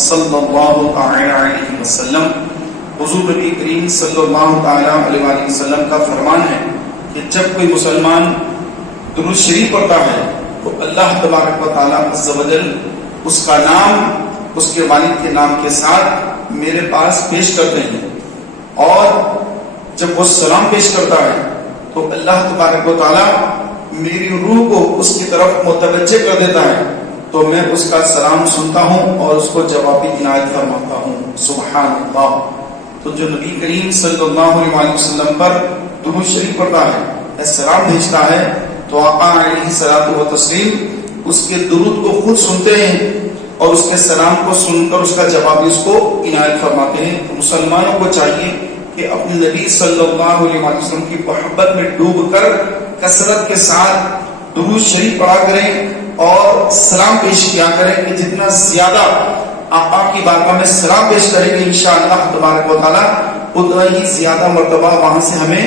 صلی اللہ تعالی علیہ وسلم۔ حضور نبی کریم صلی اللہ تعالی علیہ وسلم کا فرمان ہے کہ جب کوئی مسلمان درود شریف پڑھتا ہے تو اللہ تبارک و تعالی عز و جل اس کا نام اس کے والد کے نام کے ساتھ میرے پاس پیش کرتے ہیں، اور جب وہ سلام پیش کرتا ہے تو اللہ تبارک و تعالی میری روح کو اس کی طرف متوجہ کر دیتا ہے، تو میں اس کا سلام سنتا ہوں اور اس کو جوابی عنایت فرماتا ہوں۔ سبحان اللہ۔ تو جو نبی کریم صلی اللہ علیہ وسلم پر درود شریف پڑھتا ہے، سلام بھیجتا ہے، تو آقا علیہ الصلوۃ والتسلیم اس کے درود کو خود سنتے ہیں اور اس کے سلام کو سن کر اس کا جواب اس کو عنایت فرماتے ہیں۔ تو مسلمانوں کو چاہیے کہ اپنے نبی صلی اللہ علیہ وسلم کی محبت میں ڈوب کر کثرت کے ساتھ درود شریف پڑھا کریں اور سلام پیش کیا کریں کہ جتنا زیادہ آقا کی بارگاہ میں سلام پیش کریں گے انشاءاللہ تبارک و تعالی اتنا ہی زیادہ مرتبہ وہاں سے ہمیں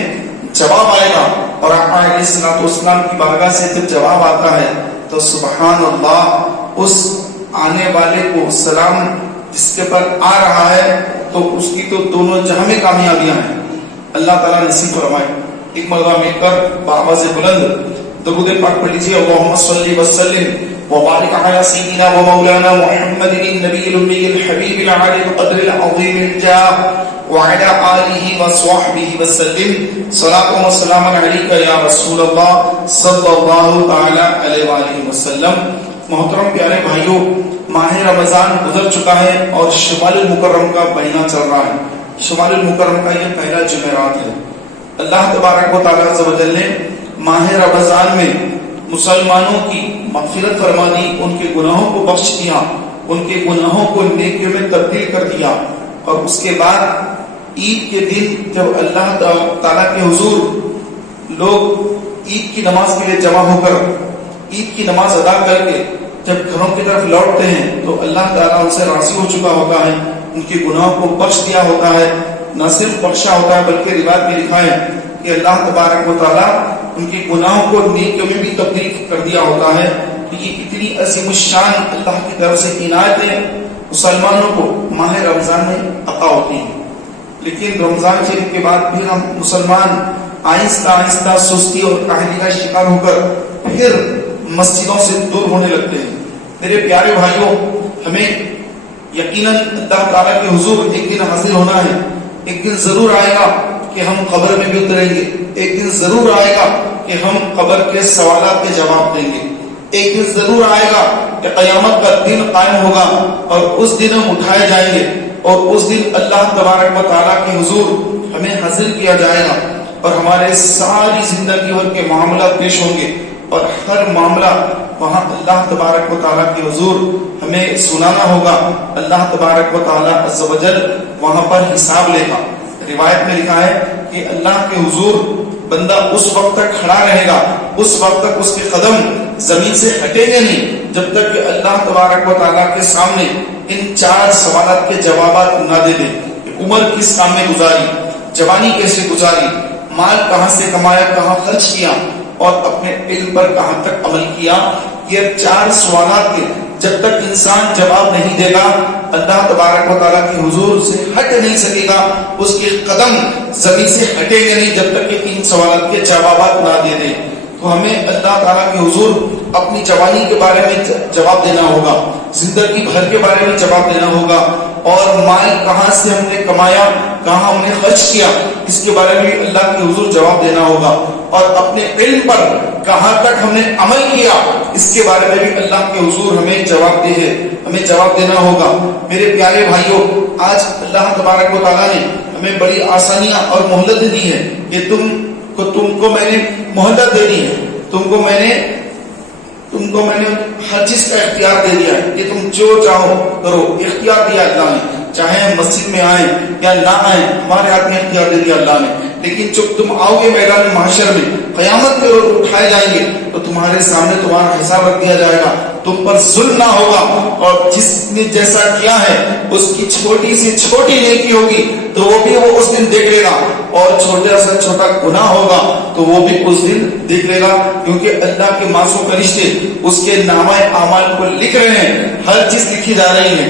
جواب آئے گا، اور آقا علیہ الصلوۃ والسلام کی بارگاہ سے جب جواب آتا ہے تو سبحان اللہ، اس آنے والے کو سلام جس کے پر آ رہا ہے تو اس کی تو دونوں جہاں میں کامیابیاں ہیں۔ اللہ تعالیٰ نصیب فرمائے۔ ایک مرتبہ مل کر بآواز بلند درود پاک پڑھ لیجیے، اللہم صلی وسلم وبارک علی سیدنا و مولانا محمد النبی الامی الحبیب العالی القدر العظیم الجاہ وعلی آلہ وصحبہ وسلم، صلاۃ و سلام علیک یا رسول اللہ صلی اللہ تعالی علیہ وآلہ وسلم۔ محترم پیارے بھائیوں، ماہ رمضان گزر چکا ہے اور شمال المکرم کا مہینہ چل رہا ہے۔ شمال المکرم کا یہ پہلا جمعرات ہے۔ اللہ تبارک و تعالی عز و جل نے ماہ رمضان میں مسلمانوں کی مغفرت فرما دی، ان کے گناہوں کو بخش دیا، ان کے گناہوں کو نیکیوں میں تبدیل کر دیا، اور اس کے بعد عید کے دن جب اللہ تعالیٰ کے حضور لوگ عید کی نماز کے لیے جمع ہو کر عید کی نماز ادا کر کے جب گھروں کی طرف لوٹتے ہیں تو اللہ تعالیٰ ان سے راضی ہو چکا ہوتا ہے، ان کے گناہوں کو بخش دیا ہوتا ہے۔ نہ صرف بخشا ہوتا ہے بلکہ روایت میں لکھا ہے کہ اللہ تبارک و تعالیٰ ان کے گناہوں کو نیکیوں میں بھی تبدیل کر دیا ہوتا ہے۔ تو یہ اتنی عظیم الشان اللہ کی طرف سے عنایتیں مسلمانوں کو ماہ رمضان میں عطا ہوتی ہیں۔ لیکن رمضان شریف کے بعد پھر ہم مسلمان آہستہ آہستہ سستی اور کاہلی کا شکار ہو کر پھر مسجدوں سے دور ہونے لگتے ہیں۔ میرے پیارے بھائیوں، ہمیں یقیناً اللہ تعالیٰ کے حضور ایک دن حاضر ہونا ہے۔ ایک دن ضرور آئے گا کہ ہم قبر میں بھی اتریں گے، ایک دن ضرور آئے گا کہ ہم قبر کے سوالات کے جواب دیں گے، ایک دن ضرور آئے گا کہ قیامت کا دن قائم ہوگا اور اس دن ہم اٹھائے جائیں گے، اور اس دن اللہ تبارک و تعالیٰ کے حضور ہمیں حاضر کیا جائے گا، اور ہمارے ساری زندگی بھر کے معاملات پیش ہوں گے، اور ہر معاملہ وہاں اللہ تبارک و تعالیٰ کے حضور ہمیں سنانا ہوگا۔ اللہ تبارک و تعالیٰ عز و جل وہاں پر حساب لے گا۔ روایت میں لکھا ہے کہ اللہ کے حضور بندہ اس وقت تک کھڑا رہے گا، اس وقت تک اس کے قدم زمین سے ہٹیں گے نہیں جب تک کہ اللہ تبارک و تعالیٰ کے سامنے ان 4 سوالات کے جوابات نہ دے دے۔ عمر کس کام میں گزاری، جوانی کیسے گزاری، مال کہاں سے کمایا، کہاں خرچ کیا، اور اپنے علم پر کہاں تک عمل کیا۔ یہ 4 سوالات کے جب تک انسان جواب نہیں دے گا اللہ تبارک و تعالیٰ کے حضور سے ہٹ نہیں سکے گا، اس کے قدم زمین سے ہٹیں گے نہیں جب تک کہ ان سوالات کے جوابات نہ دے دیں۔ تو ہمیں اللہ تعالیٰ کے حضور اپنی جوانی کے بارے میں جواب دینا ہوگا، زندگی بھر کے بارے میں جواب دینا ہوگا، اور مال کہاں سے ہم نے کمایا، کہاں ہم نے خرچ کیا، اس کے بارے میں اللہ کے حضور جواب دینا ہوگا، اور اپنے علم پر کہاں تک ہم نے عمل کیا اس کے بارے میں بھی اللہ کے حضور ہمیں جواب دینا ہوگا۔ میرے پیارے بھائیوں، آج اللہ تبارک و تعالیٰ نے ہمیں بڑی آسانیاں اور مہلت دی ہے کہ تم کو میں نے مہلت دے دی ہے، تم کو میں نے ہر چیز کا اختیار دے دیا ہے کہ تم جو چاہو کرو، اختیار دیا اللہ نے۔ چاہے ہم مسجد میں آئیں یا نہ آئیں، ہمارے ہاتھ میں اختیار دے دیا اللہ نے۔ لیکن جب تم آؤ گے میدان محشر میں، قیامت کے روز اٹھائے جائیں گے تو تمہارے سامنے تمہارا حساب رکھ دیا جائے گا، تم پر ظلم نہ ہوگا، اور جس نے جیسا کیا ہے اس کی چھوٹی سی چھوٹی نیکی ہوگی تو وہ بھی وہ اس دن دیکھ لے گا، اور چھوٹا سے چھوٹا گناہ ہوگا تو وہ بھی اس دن دیکھ لے گا، کیونکہ اللہ کے معصوم فرشتے اس کے نامہ اعمال کو لکھ رہے ہیں، ہر چیز لکھی جا رہی ہے۔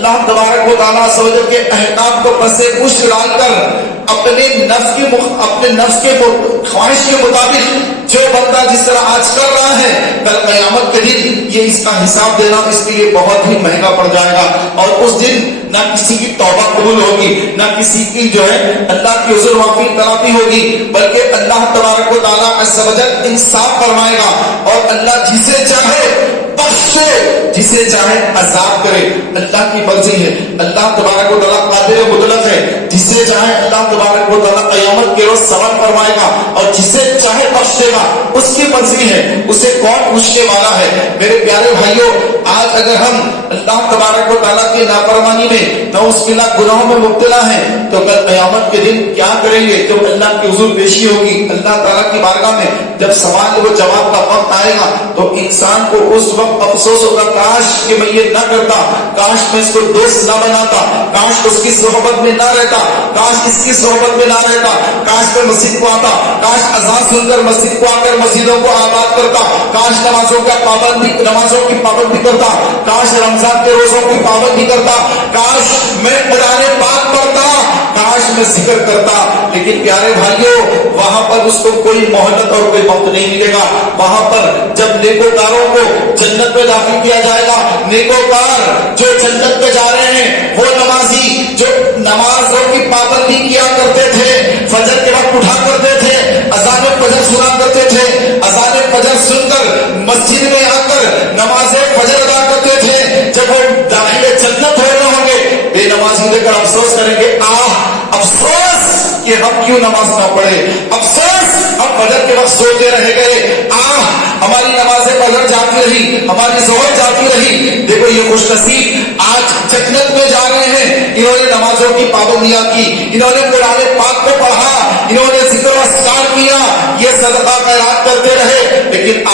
اللہ تبارک و تعالیٰ سوجل کے احکام کو پس پشت ڈال کر اپنے نفس کے خواہش کے مطابق جو بندہ جس طرح آج کر رہا ہے، کل قیامت کے دن یہ اس کا حساب دینا اس کے لیے بہت ہی مہنگا پڑ جائے گا، اور اس دن نہ کسی کی توبہ قبول ہوگی، نہ کسی کی جو ہے اللہ کی حضور معافی تلافی ہوگی، بلکہ اللہ تبارک و تعالیٰ عز و جل انصاف فرمائے گا، اور اللہ جسے چاہے بخشے، جسے چاہے عذاب کرے۔ اللہ کی مرضی ہے، اللہ تبارک و تعالیٰ قادر مطلق ہے، جسے چاہے اللہ تبارک و تعالیٰ قیامت کے روز صبر فرمائے گا، اور جسے چاہے بخش دے گا، اس کی مرضی ہے، اسے کون پوچھنے والا ہے۔ میرے پیارے بھائیوں، آج اگر ہم اللہ تبارک و تعالیٰ کی نافرمانی میں نعوذ باللہ گناہوں میں مبتلا ہیں، تو کل قیامت کے دن کیا کریں گے؟ جب اللہ کی حضور پیشی ہوگی، اللہ تعالیٰ کی بارگاہ میں جب سوال و جواب کا وقت آئے گا، تو انسان کو اس وقت افسوس ہوگا، کاش کہ میں یہ نہ کرتا، کاش میں اس کو دوست نہ بناتا، کاش اس کی صحبت میں نہ رہتا، کاش اس کی صحبت میں نہ رہتا، کاش میں مسجد کو آتا، کاش اذان سن کر مسجد کو آ کر مسجدوں کو آباد کرتا، کاش نمازوں کی پابندی کرتا، کاش رمضان کے روزوں کی پابندی کرتا، کاش میں قرآن پاک پڑھتا، کاش میں ذکر کرتا۔ لیکن پیارے بھائیوں، وہاں پر اس کو کوئی مہلت اور کوئی وقت نہیں ملے گا۔ وہاں پر جب نیکوکاروں کو جنت میں داخل کیا جائے گا، نیکوکار جو جنت میں جا رہے ہیں، وہ نمازی جو نمازوں کی پابندی کیا کرتے تھے، فجر کے وقت اٹھا کرتے تھے، اذان فجر سنا کرتے تھے، اذان فجر سن کر مسجد میں آ کر نماز فجر ادا کرتے تھے، جب وہ داخل جنت ہو رہے ہوں گے، بے نمازی دے کر افسوس کریں گے، افسوس کہ ہم کیوں نماز نہ پڑھے، افسوس ہم فجر کے وقت سوتے رہ گئے، ہماری نمازیں فجر جاتی رہی، ہماری ظہر جاتی رہی۔ دیکھو یہ خوش نصیب آج جنت میں جا رہے ہیں، انہوں نے نمازوں کی پابندیاں کی، انہوں نے قرآن پاک کو پڑھا، انہوں نے ذکر و اذکار کیا، یہ صدقہ خیرات کرتے رہے، لیکن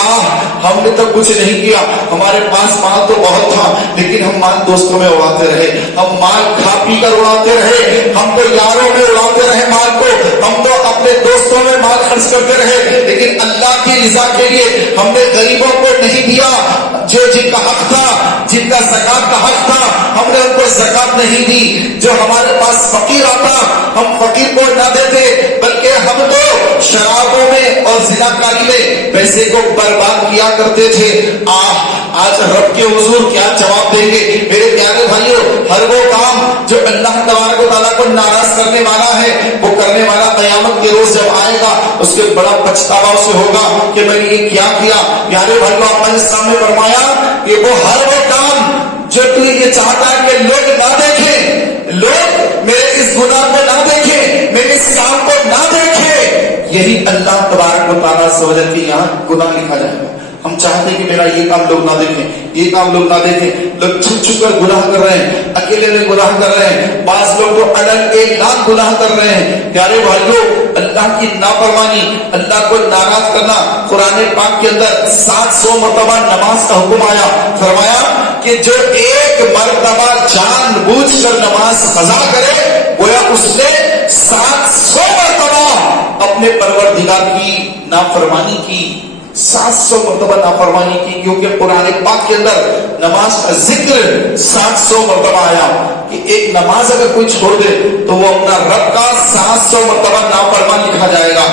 ہم نے تو کچھ نہیں کیا۔ ہمارے پاس مال تو بہت تھا، لیکن ہم مال دوستوں میں اڑاتے رہے، ہم مال کھا پی کر اڑاتے رہے، ہم تو یاروں میں اڑاتے رہے مال کو، ہم تو اپنے دوستوں میں مال خرچ کرتے رہے، لیکن اللہ کی رضا کے لیے ہم نے غریبوں کو نہیں دیا، جو جن کا حق تھا، جن کا زکات کا حق تھا، ہم نے ان کو زکات نہیں دی۔ جو ہمارے پاس فقیر آتا، ہم فقیر کو نہ دیتے، بلکہ ہم تو شرابوں میں اور زناکاری میں پیسے کو برباد کیا کرتے تھے۔ آج رب کے حضور کیا جواب دیں گے؟ میرے پیارے بھائیوں، ہر وہ کام جو اللہ تبارک و تعالیٰ کو ناراض کرنے والا ہے، وہ کرنے والا قیامت کے روز جب آئے گا، اس کے بڑا پچھتاوا اسے ہوگا کہ میں نے یہ کیا کیا۔ پیارے بھائیوں، آپ نے سامنے فرمایا کہ وہ ہر وہ کام جو تو یہ چاہتا ہے کہ لوگ نہ دیکھیں، لوگ میرے اس گناہ کو نہ دیکھیں، میرے اس کام کو نہ دیکھیں، یہی اللہ تبارک و تعالیٰ سے وجہ کی یہاں گناہ لکھا جائے گا۔ ہم چاہتے ہیں کہ میرا یہ کام لوگ نہ دیکھیں، یہ کام لوگ نہ دیکھیں، لوگ چھپ چھپ کر گناہ کر رہے ہیں، اکیلے میں گناہ کر رہے ہیں، بعض لوگ تو الگ ایک لاکھ گناہ کر رہے ہیں۔ پیارے بھائیوں، اللہ کی نافرمانی، اللہ کو ناراض کرنا، قرآن پاک کے اندر 700 مرتبہ نماز کا حکم آیا، فرمایا کہ جو ایک مرتبہ جان بوجھ کر نماز قضا کرے، گویا اس نے 700 مرتبہ اپنے پروردگار کی نافرمانی کی، 700 مرتبہ نافرمانی کی، کیونکہ قرآن پاک کے اندر نماز کا ذکر 700 مرتبہ آیا کہ ایک نماز اگر کوئی چھوڑ دے تو وہ اپنا رب کا 700 مرتبہ نافرمان لکھا جائے گا۔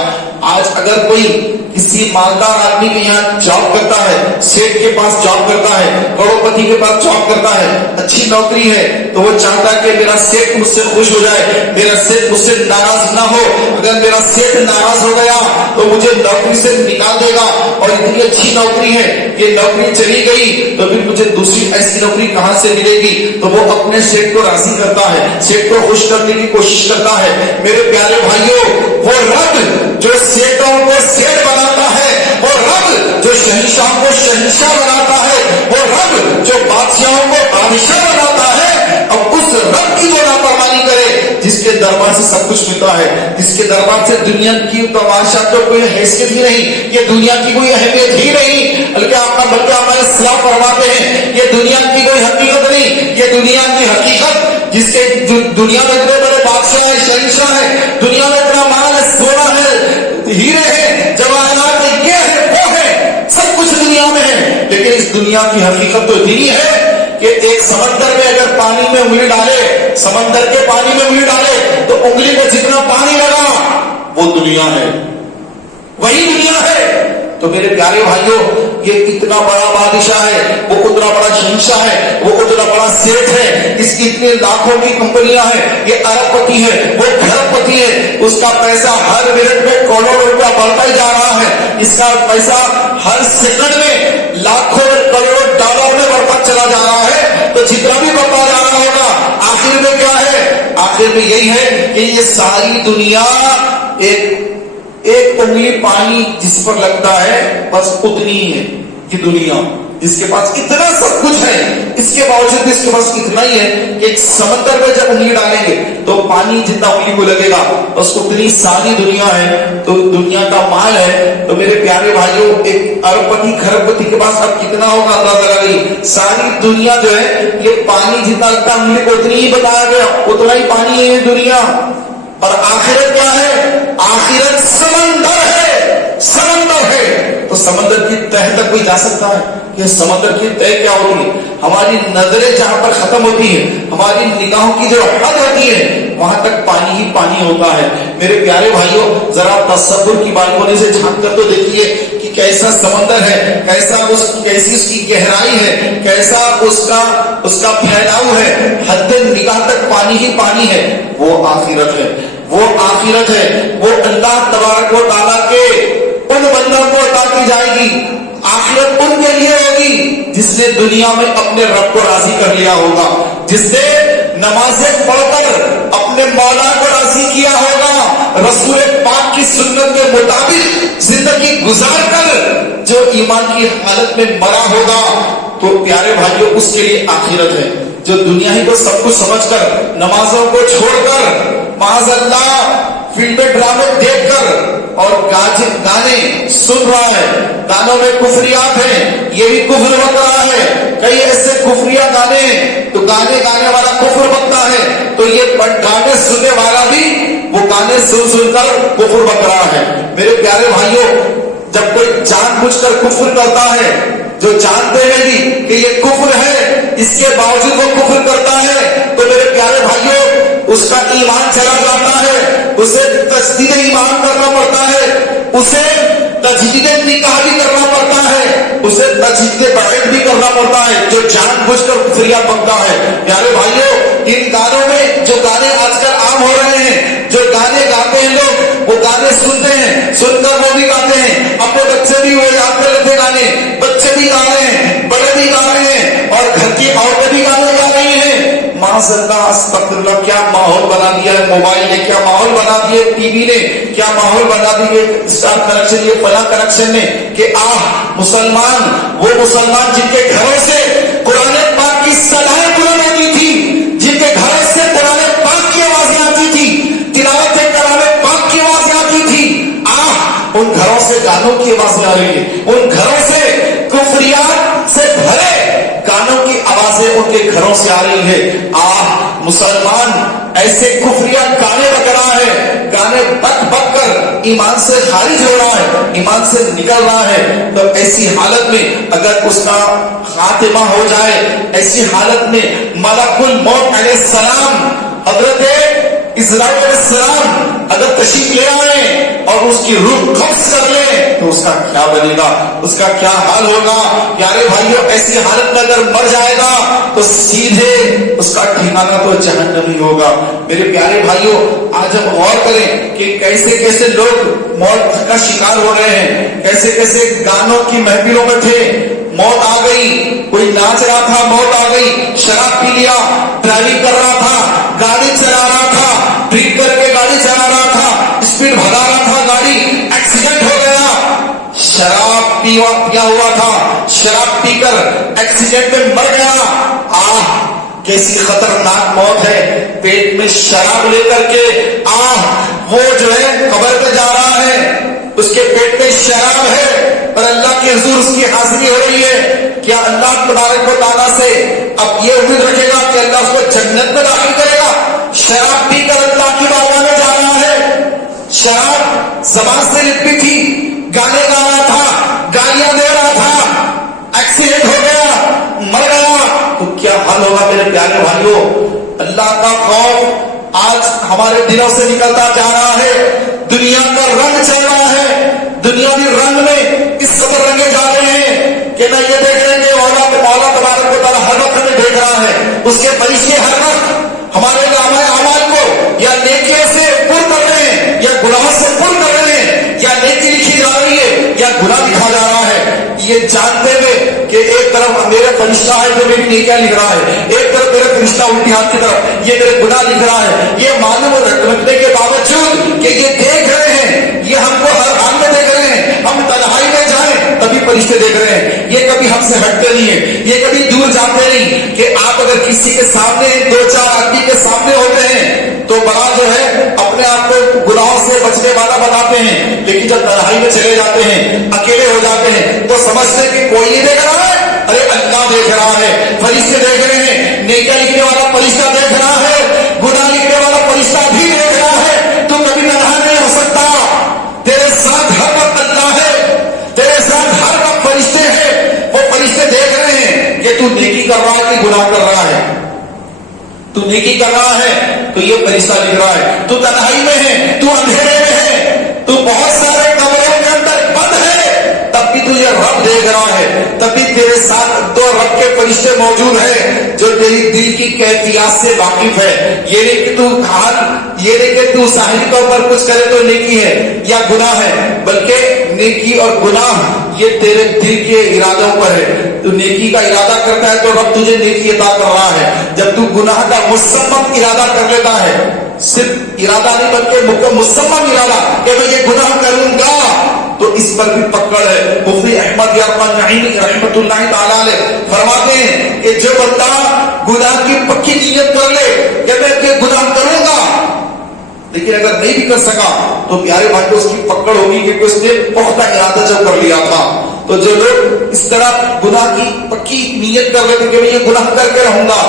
آج اگر کوئی کسی مالدار آدمی کے یہاں جاب کرتا ہے، سیٹ کے پاس جاب کرتا ہے، کروڑ پتی کے پاس جاب کرتا ہے، اچھی نوکری ہے، تو وہ چاہتا ہے کہ میرا سیٹ مجھ سے خوش ہو جائے، میرا سیٹ مجھ سے ناراض نہ ہو، اگر میرا سیٹ ناراض ہو گیا تو مجھے نوکری سے نکال دے گا، اور اتنی اچھی نوکری ہے، یہ نوکری چلی گئی تو پھر مجھے دوسری ایسی نوکری کہاں سے ملے گی؟ تو وہ اپنے سیٹ کو راضی کرتا ہے، سیٹ کو خوش کرنے کی کوشش کرتا ہے۔ میرے پیارے بھائیوں، وہ رب جو سیٹوں کو سیٹ بناتا ہے، وہ رب جو شہنشاہ کو شہنشاہ بناتا ہے، وہ رب جو بادشاہوں کو بادشاہ بناتا ہے، اب اس رب کی جو نافرمانی کرے جس کے دربار سے سب کچھ ملتا ہے، جس کے دربار سے دنیا کی تماشا تو کوئی حیثیت ہی نہیں، یہ دنیا کی کوئی اہمیت ہی نہیں، بلکہ آپ اسلام فرماتے ہیں یہ دنیا کی کوئی حقیقت نہیں، یہ دنیا کی حقیقت جس کے دنیا میں اتنے بڑے بادشاہ ہیں، شہنشاہ ہیں، دنیا میں اتنا مال ہے، سونا ہے، ہیرے ہیں، جواہرات ہیں، یہ ہے وہ ہے، سب کچھ دنیا میں ہے، لیکن اس دنیا کی حقیقت تو یہی ہے کہ ایک سمندر میں اگر پانی میں انگلی ڈالے، سمندر کے پانی میں انگلی ڈالے تو انگلی میں جتنا پانی لگا وہ دنیا ہے، وہی دنیا ہے۔ تو میرے پیارے بھائیوں، یہ اتنا بڑا بادشاہ ہے، وہ اتنا بڑا شہنشاہ ہے، وہ اتنا بڑا سیٹ ہے، اس کی اتنے لاکھوں کی کمپنیاں ہیں، یہ ارب پتی ہے، وہ کھرب پتی ہے، اس کا پیسہ ہر منٹ میں کروڑوں روپیہ بڑھتا ہی جا رہا ہے، اس کا پیسہ ہر سیکنڈ میں لاکھوں کروڑوں ڈالر میں بڑھتا چلا جا رہا ہے۔ تو جتنا بھی بڑھتا جا رہا ہوگا آخر میں کیا ہے؟ آخر میں یہی ہے کہ یہ ساری دنیا ایک انگلی پانی جس پر لگتا ہے بس اتنی ہی ہے کہ دنیا جس کے پاس اتنا سب کچھ ہے، اس کے باوجود اس کے پاس اتنا ہی ہے کہ ایک سمندر میں جب انگلی ڈالیں گے تو پانی جتنا انگلی کو لگے گا بس اتنی ساری دنیا ہے، تو دنیا کا مال ہے۔ تو میرے پیارے بھائیوں، ایک ارب پتی کھرب پتی کے پاس اب کتنا ہوگا اندازہ لگائیے۔ ساری دنیا جو ہے یہ پانی جتنا لگتا ہے انگلی کو اتنی ہی بتایا گیا، اتنا ہی پانی ہے یہ دنیا۔ اور آخرت کیا ہے؟ آخرت سمندر ہے، سمندر ہے۔ تو سمندر کی تہ تک کوئی جا سکتا ہے کہ سمندر کی تہ کیا ہوتی ہے؟ ہماری نظریں جہاں پر ختم ہوتی ہیں، ہماری نگاہوں کی جو حد ہوتی ہے وہاں تک پانی ہی پانی ہوتا ہے۔ میرے پیارے بھائیوں، ذرا تصور کی بالکونی سے جھانک کر تو دیکھیے کہ کیسا سمندر ہے، کیسی اس کی گہرائی ہے، کیسا اس کا پھیلاؤ ہے، حد نگاہ تک پانی ہی پانی ہے۔ وہ آخرت ہے، وہ آخرت ہے، وہ اللہ تبارک و تعالیٰ کے ان بندوں کو عطا کی جائے گی۔ آخرت ان کے لیے ہوگی جس نے دنیا میں اپنے رب کو راضی کر لیا ہوگا، جس نے نمازیں پڑھ کر اپنے مولا کو راضی کیا ہوگا، رسول پاک کی سنت کے مطابق زندگی گزار کر جو ایمان کی حالت میں مرا ہوگا۔ تو پیارے بھائیوں، اس کے لیے آخرت ہے۔ جو دنیا ہی کو سب کچھ سمجھ کر نمازوں کو چھوڑ کر معاذ اللہ فلمیں ڈرامے دیکھ کر اور گانے سن رہا ہے، گانوں میں کفریات ہیں، یہ بھی کفر بک رہا ہے، کئی ایسے کفریہ گانے ہیں تو گانے گانے والا کفر بکتا ہے، تو یہ گانے سننے والا بھی وہ گانے سن کر کفر بک رہا ہے۔ میرے پیارے بھائیوں، جب کوئی جان بوجھ کر کفر کرتا ہے، جو جانتے ہیں بھی کہ یہ کفر ہے، اس کے باوجود وہ کفر کرتا ہے، تو میرے پیارے بھائیوں اس کا ایمان چلا جاتا ہے، اسے تجدید ایمان کرنا پڑتا ہے، اسے تجدید نکاح بھی کرنا پڑتا ہے، اسے تجدید بیعت بھی کرنا پڑتا ہے، جو جان بوجھ کر کفریات بکتا ہے۔ پیارے بھائیوں، ان گانوں میں جو گانے آج کل عام ہو رہے ہیں، جو گانے گاتے ہیں لوگ، وہ گانے سنتے ہیں، سن کر وہ بھی گاتے ہیں، اپنے بچے بھی وہ یاد کر لیتے گانے، بچے بھی گا رہے ہیں، بڑے بھی گا رہے ہیں، اور گھر کی عورتیں بھی گانے گا رہی ہیں۔ معاذ اللہ، استغفر اللہ، کیا ماحول بنا دیا ہے موبائل نے، کیا ماحول بنا دیا ٹی وی نے، کیا ماحول بنا دیے اسٹار کنیکشن، یہ فلاں کنیکشن نے، کہ مسلمان، وہ مسلمان جن کے گھروں سے قرآن پاک کی صلاحیں بلند ہوتی تھی، جن کے گھروں سے قرآن پاک کی آوازیں آتی تھی، تلاوت کلام پاک کی آوازیں آتی تھی، ان گھروں سے گانوں کی آوازیں آ رہی ہیں، ان گھروں سے کفریات سے بھرے گانوں کی آوازیں ان کے گھروں سے آ رہی ہے۔ مسلمان ایسے کفریہ گانے بک رہا ہے، گانے بک بک کر ایمان سے خارج ہو رہا ہے، ایمان سے نکل رہا ہے۔ تو ایسی حالت میں اگر اس کا خاتمہ ہو جائے، ایسی حالت میں ملک الموت علیہ السلام، حضرت اسرائیل علیہ السلام اگر تشریف لے آئے اور اس کی روح قبض کر لے تو اس کا کیا بنے گا، اس کا کیا حال ہوگا؟ پیارے بھائیوں، ایسی حالت میں اگر مر جائے گا تو سیدھے اس کا ٹھکانہ تو جہنم ہی ہوگا۔ میرے پیارے بھائیوں، آج ہم غور کریں کہ کیسے کیسے لوگ موت کا شکار ہو رہے ہیں، کیسے کیسے گانوں کی محفلوں میں تھے، موت آ گئی، کوئی ناچ رہا تھا، موت آ گئی، شراب پی لیا، ڈرائیونگ کر رہا تھا، گاڑی چلا رہا تھا، ڈرنک کر کے گاڑی چلا رہا تھا، اسپیڈ بھگا رہا تھا گاڑی، ایکسیڈنٹ ہو گیا، شراب پیا ہوا تھا، شراب پی کر ایکسیڈنٹ میں مر گیا۔ کیسی خطرناک موت ہے، پیٹ میں شراب لے کر کے وہ جو ہے قبر پہ جا رہا ہے، اس کے پیٹ میں شراب ہے اور اللہ کے حضور اس کی حاضری ہو رہی ہے۔ کیا اللہ تبارک و تعالیٰ سے اب یہ امید رکھے گا کہ اللہ اس کو جنت میں داخل کرے گا؟ شراب پی کر اللہ کی بارگاہ میں جا رہا ہے، شراب زبان سے لپٹی تھی، گانے گا رہا تھا، گالیاں دے رہا تھا، ایکسیڈنٹ ہو گیا، مر گیا، تو کیا حال ہوگا میرے پیارے بھائیوں. اللہ کا خوف آج ہمارے دلوں سے نکلتا جا رہا ہے. دنیا کا رنگ چل رہا ہے, دنیاوی رنگ میں اس قدر رنگے جا رہے ہیں کہ نہ یہ دیکھ رہے ہیں کہ مولا تبارک و تعالیٰ ہر وقت ہمیں دیکھ رہا ہے. اس کے فرشتے ہر وقت ہمارے اعمال کو یا نیکیوں سے پر کر رہے ہیں یا گناہ سے پر کر رہے ہیں, یا نیکی لکھی جا رہی ہے یا گناہ لکھا جا رہا ہے. یہ جانتے ہوئے کہ ایک طرف میرا فرشتہ ہے جو میری نیکیاں لکھ رہا ہے, ایک طرف میرا فرشتہ الٹی ہاتھ کی طرف یہ میرے گناہ لکھ رہا ہے, یہ معلوم رکھنے کے باوجود کہ یہ دیکھ رہے ہیں, یہ ہم کو ہر حال میں دیکھ رہے ہیں. ہم تنہائی میں جائیں تبھی فرشتے دیکھ رہے ہیں. یہ کبھی ہم سے ہٹتے نہیں ہیں, یہ کبھی دور جاتے نہیں. کہ آپ اگر کسی کے سامنے دو چار آدمی کے سامنے ہوتے ہیں تو بڑا جو ہے اپنے آپ کو گناہوں سے بچنے والا بناتے ہیں, لیکن جب تنہائی میں چلے جاتے ہیں, اکیلے ہو جاتے ہیں تو سمجھتے ہیں کہ کوئی نہیں دیکھ رہا ہے. ارے اللہ دیکھ رہا ہے, فرشتے دیکھ رہے ہیں, نیکیاں لکھنے والا فرشتہ دیکھ رہا ہے, گناہ لکھنے والا فرشتہ بھی دیکھ رہا ہے. تو کبھی تنہا نہیں ہو سکتا, تیرے ساتھ ہر وقت اللہ ہے, تیرے ساتھ ہر وقت فرشتے ہیں. وہ فرشتے دیکھ رہے ہیں کہ تو نیکی کر رہا ہے کہ گناہ کر رہا ہے. تو نیکی کر رہا ہے تو یہ فرشتہ لکھ رہا ہے. تو تنہائی میں ہے, تو اندھیرے میں ہے, تو بہت سارے کمروں کے اندر بند ہے, تب بھی تجھے رب دیکھ رہا ہے. تبھی تیرے ساتھ دو رب کے فرشتے موجود ہیں جو تیری دل کی کیفیات سے واقف ہے. یہ نہیں کہ تو یہ نہیں کہ تو ظاہری طور پر کچھ کرے تو نیکی ہے یا گناہ ہے, بلکہ نیکی اور گناہ یہ تیرے دل کے ارادوں پر ہے. تو نیکی کا ارادہ کرتا ہے تو رب تجھے نیکی عطا کر رہا ہے. جب تو گناہ کا مصمم ارادہ کر لیتا ہے, صرف ارادہ نہیں بلکہ مصمم ارادہ کہ میں یہ گناہ کروں گا, تو اس پر بھی پکڑ ہے. مفتی احمد یعقوب نعیمی رحمۃ اللہ تعالی علیہ فرماتے ہیں کہ جو بندہ گناہ کی پکی نیت کر لے کہ میں یہ گناہ کروں گا, لیکن اگر نہیں بھی کر سکا تو پیارے بھائی کو اس کی پکڑ ہوگی کہ اس نے پختہ ارادہ جو کر لیا تھا. تو جو لوگ اس طرح گناہ کی پکی نیت کر لیتے کہ میں یہ گناہ کر کے رہوں گا,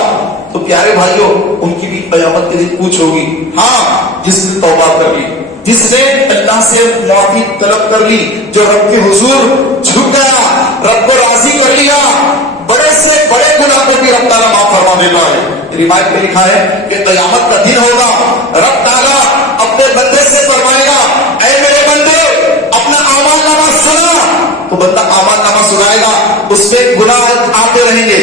تو پیارے بھائیوں ان کی بھی قیامت کے دن پوچھ ہوگی. ہاں, جس نے توبہ کر لی, جس نے اللہ سے معافی طلب کر لی, جو رب کے حضور جھک گیا, رب کو راضی کر لیا, بڑے سے بڑے گناہ کو بھی رب تعالیٰ معاف فرما دیتا ہے. روایت میں لکھا ہے کہ قیامت کا دن ہوگا, رب تعالیٰ اپنے بندے سے فرمائے گا اے میرے بندے اپنا اعمال نامہ سنا. تو بندہ اعمال نامہ سنائے گا, اس میں گناہ آتے رہیں گے,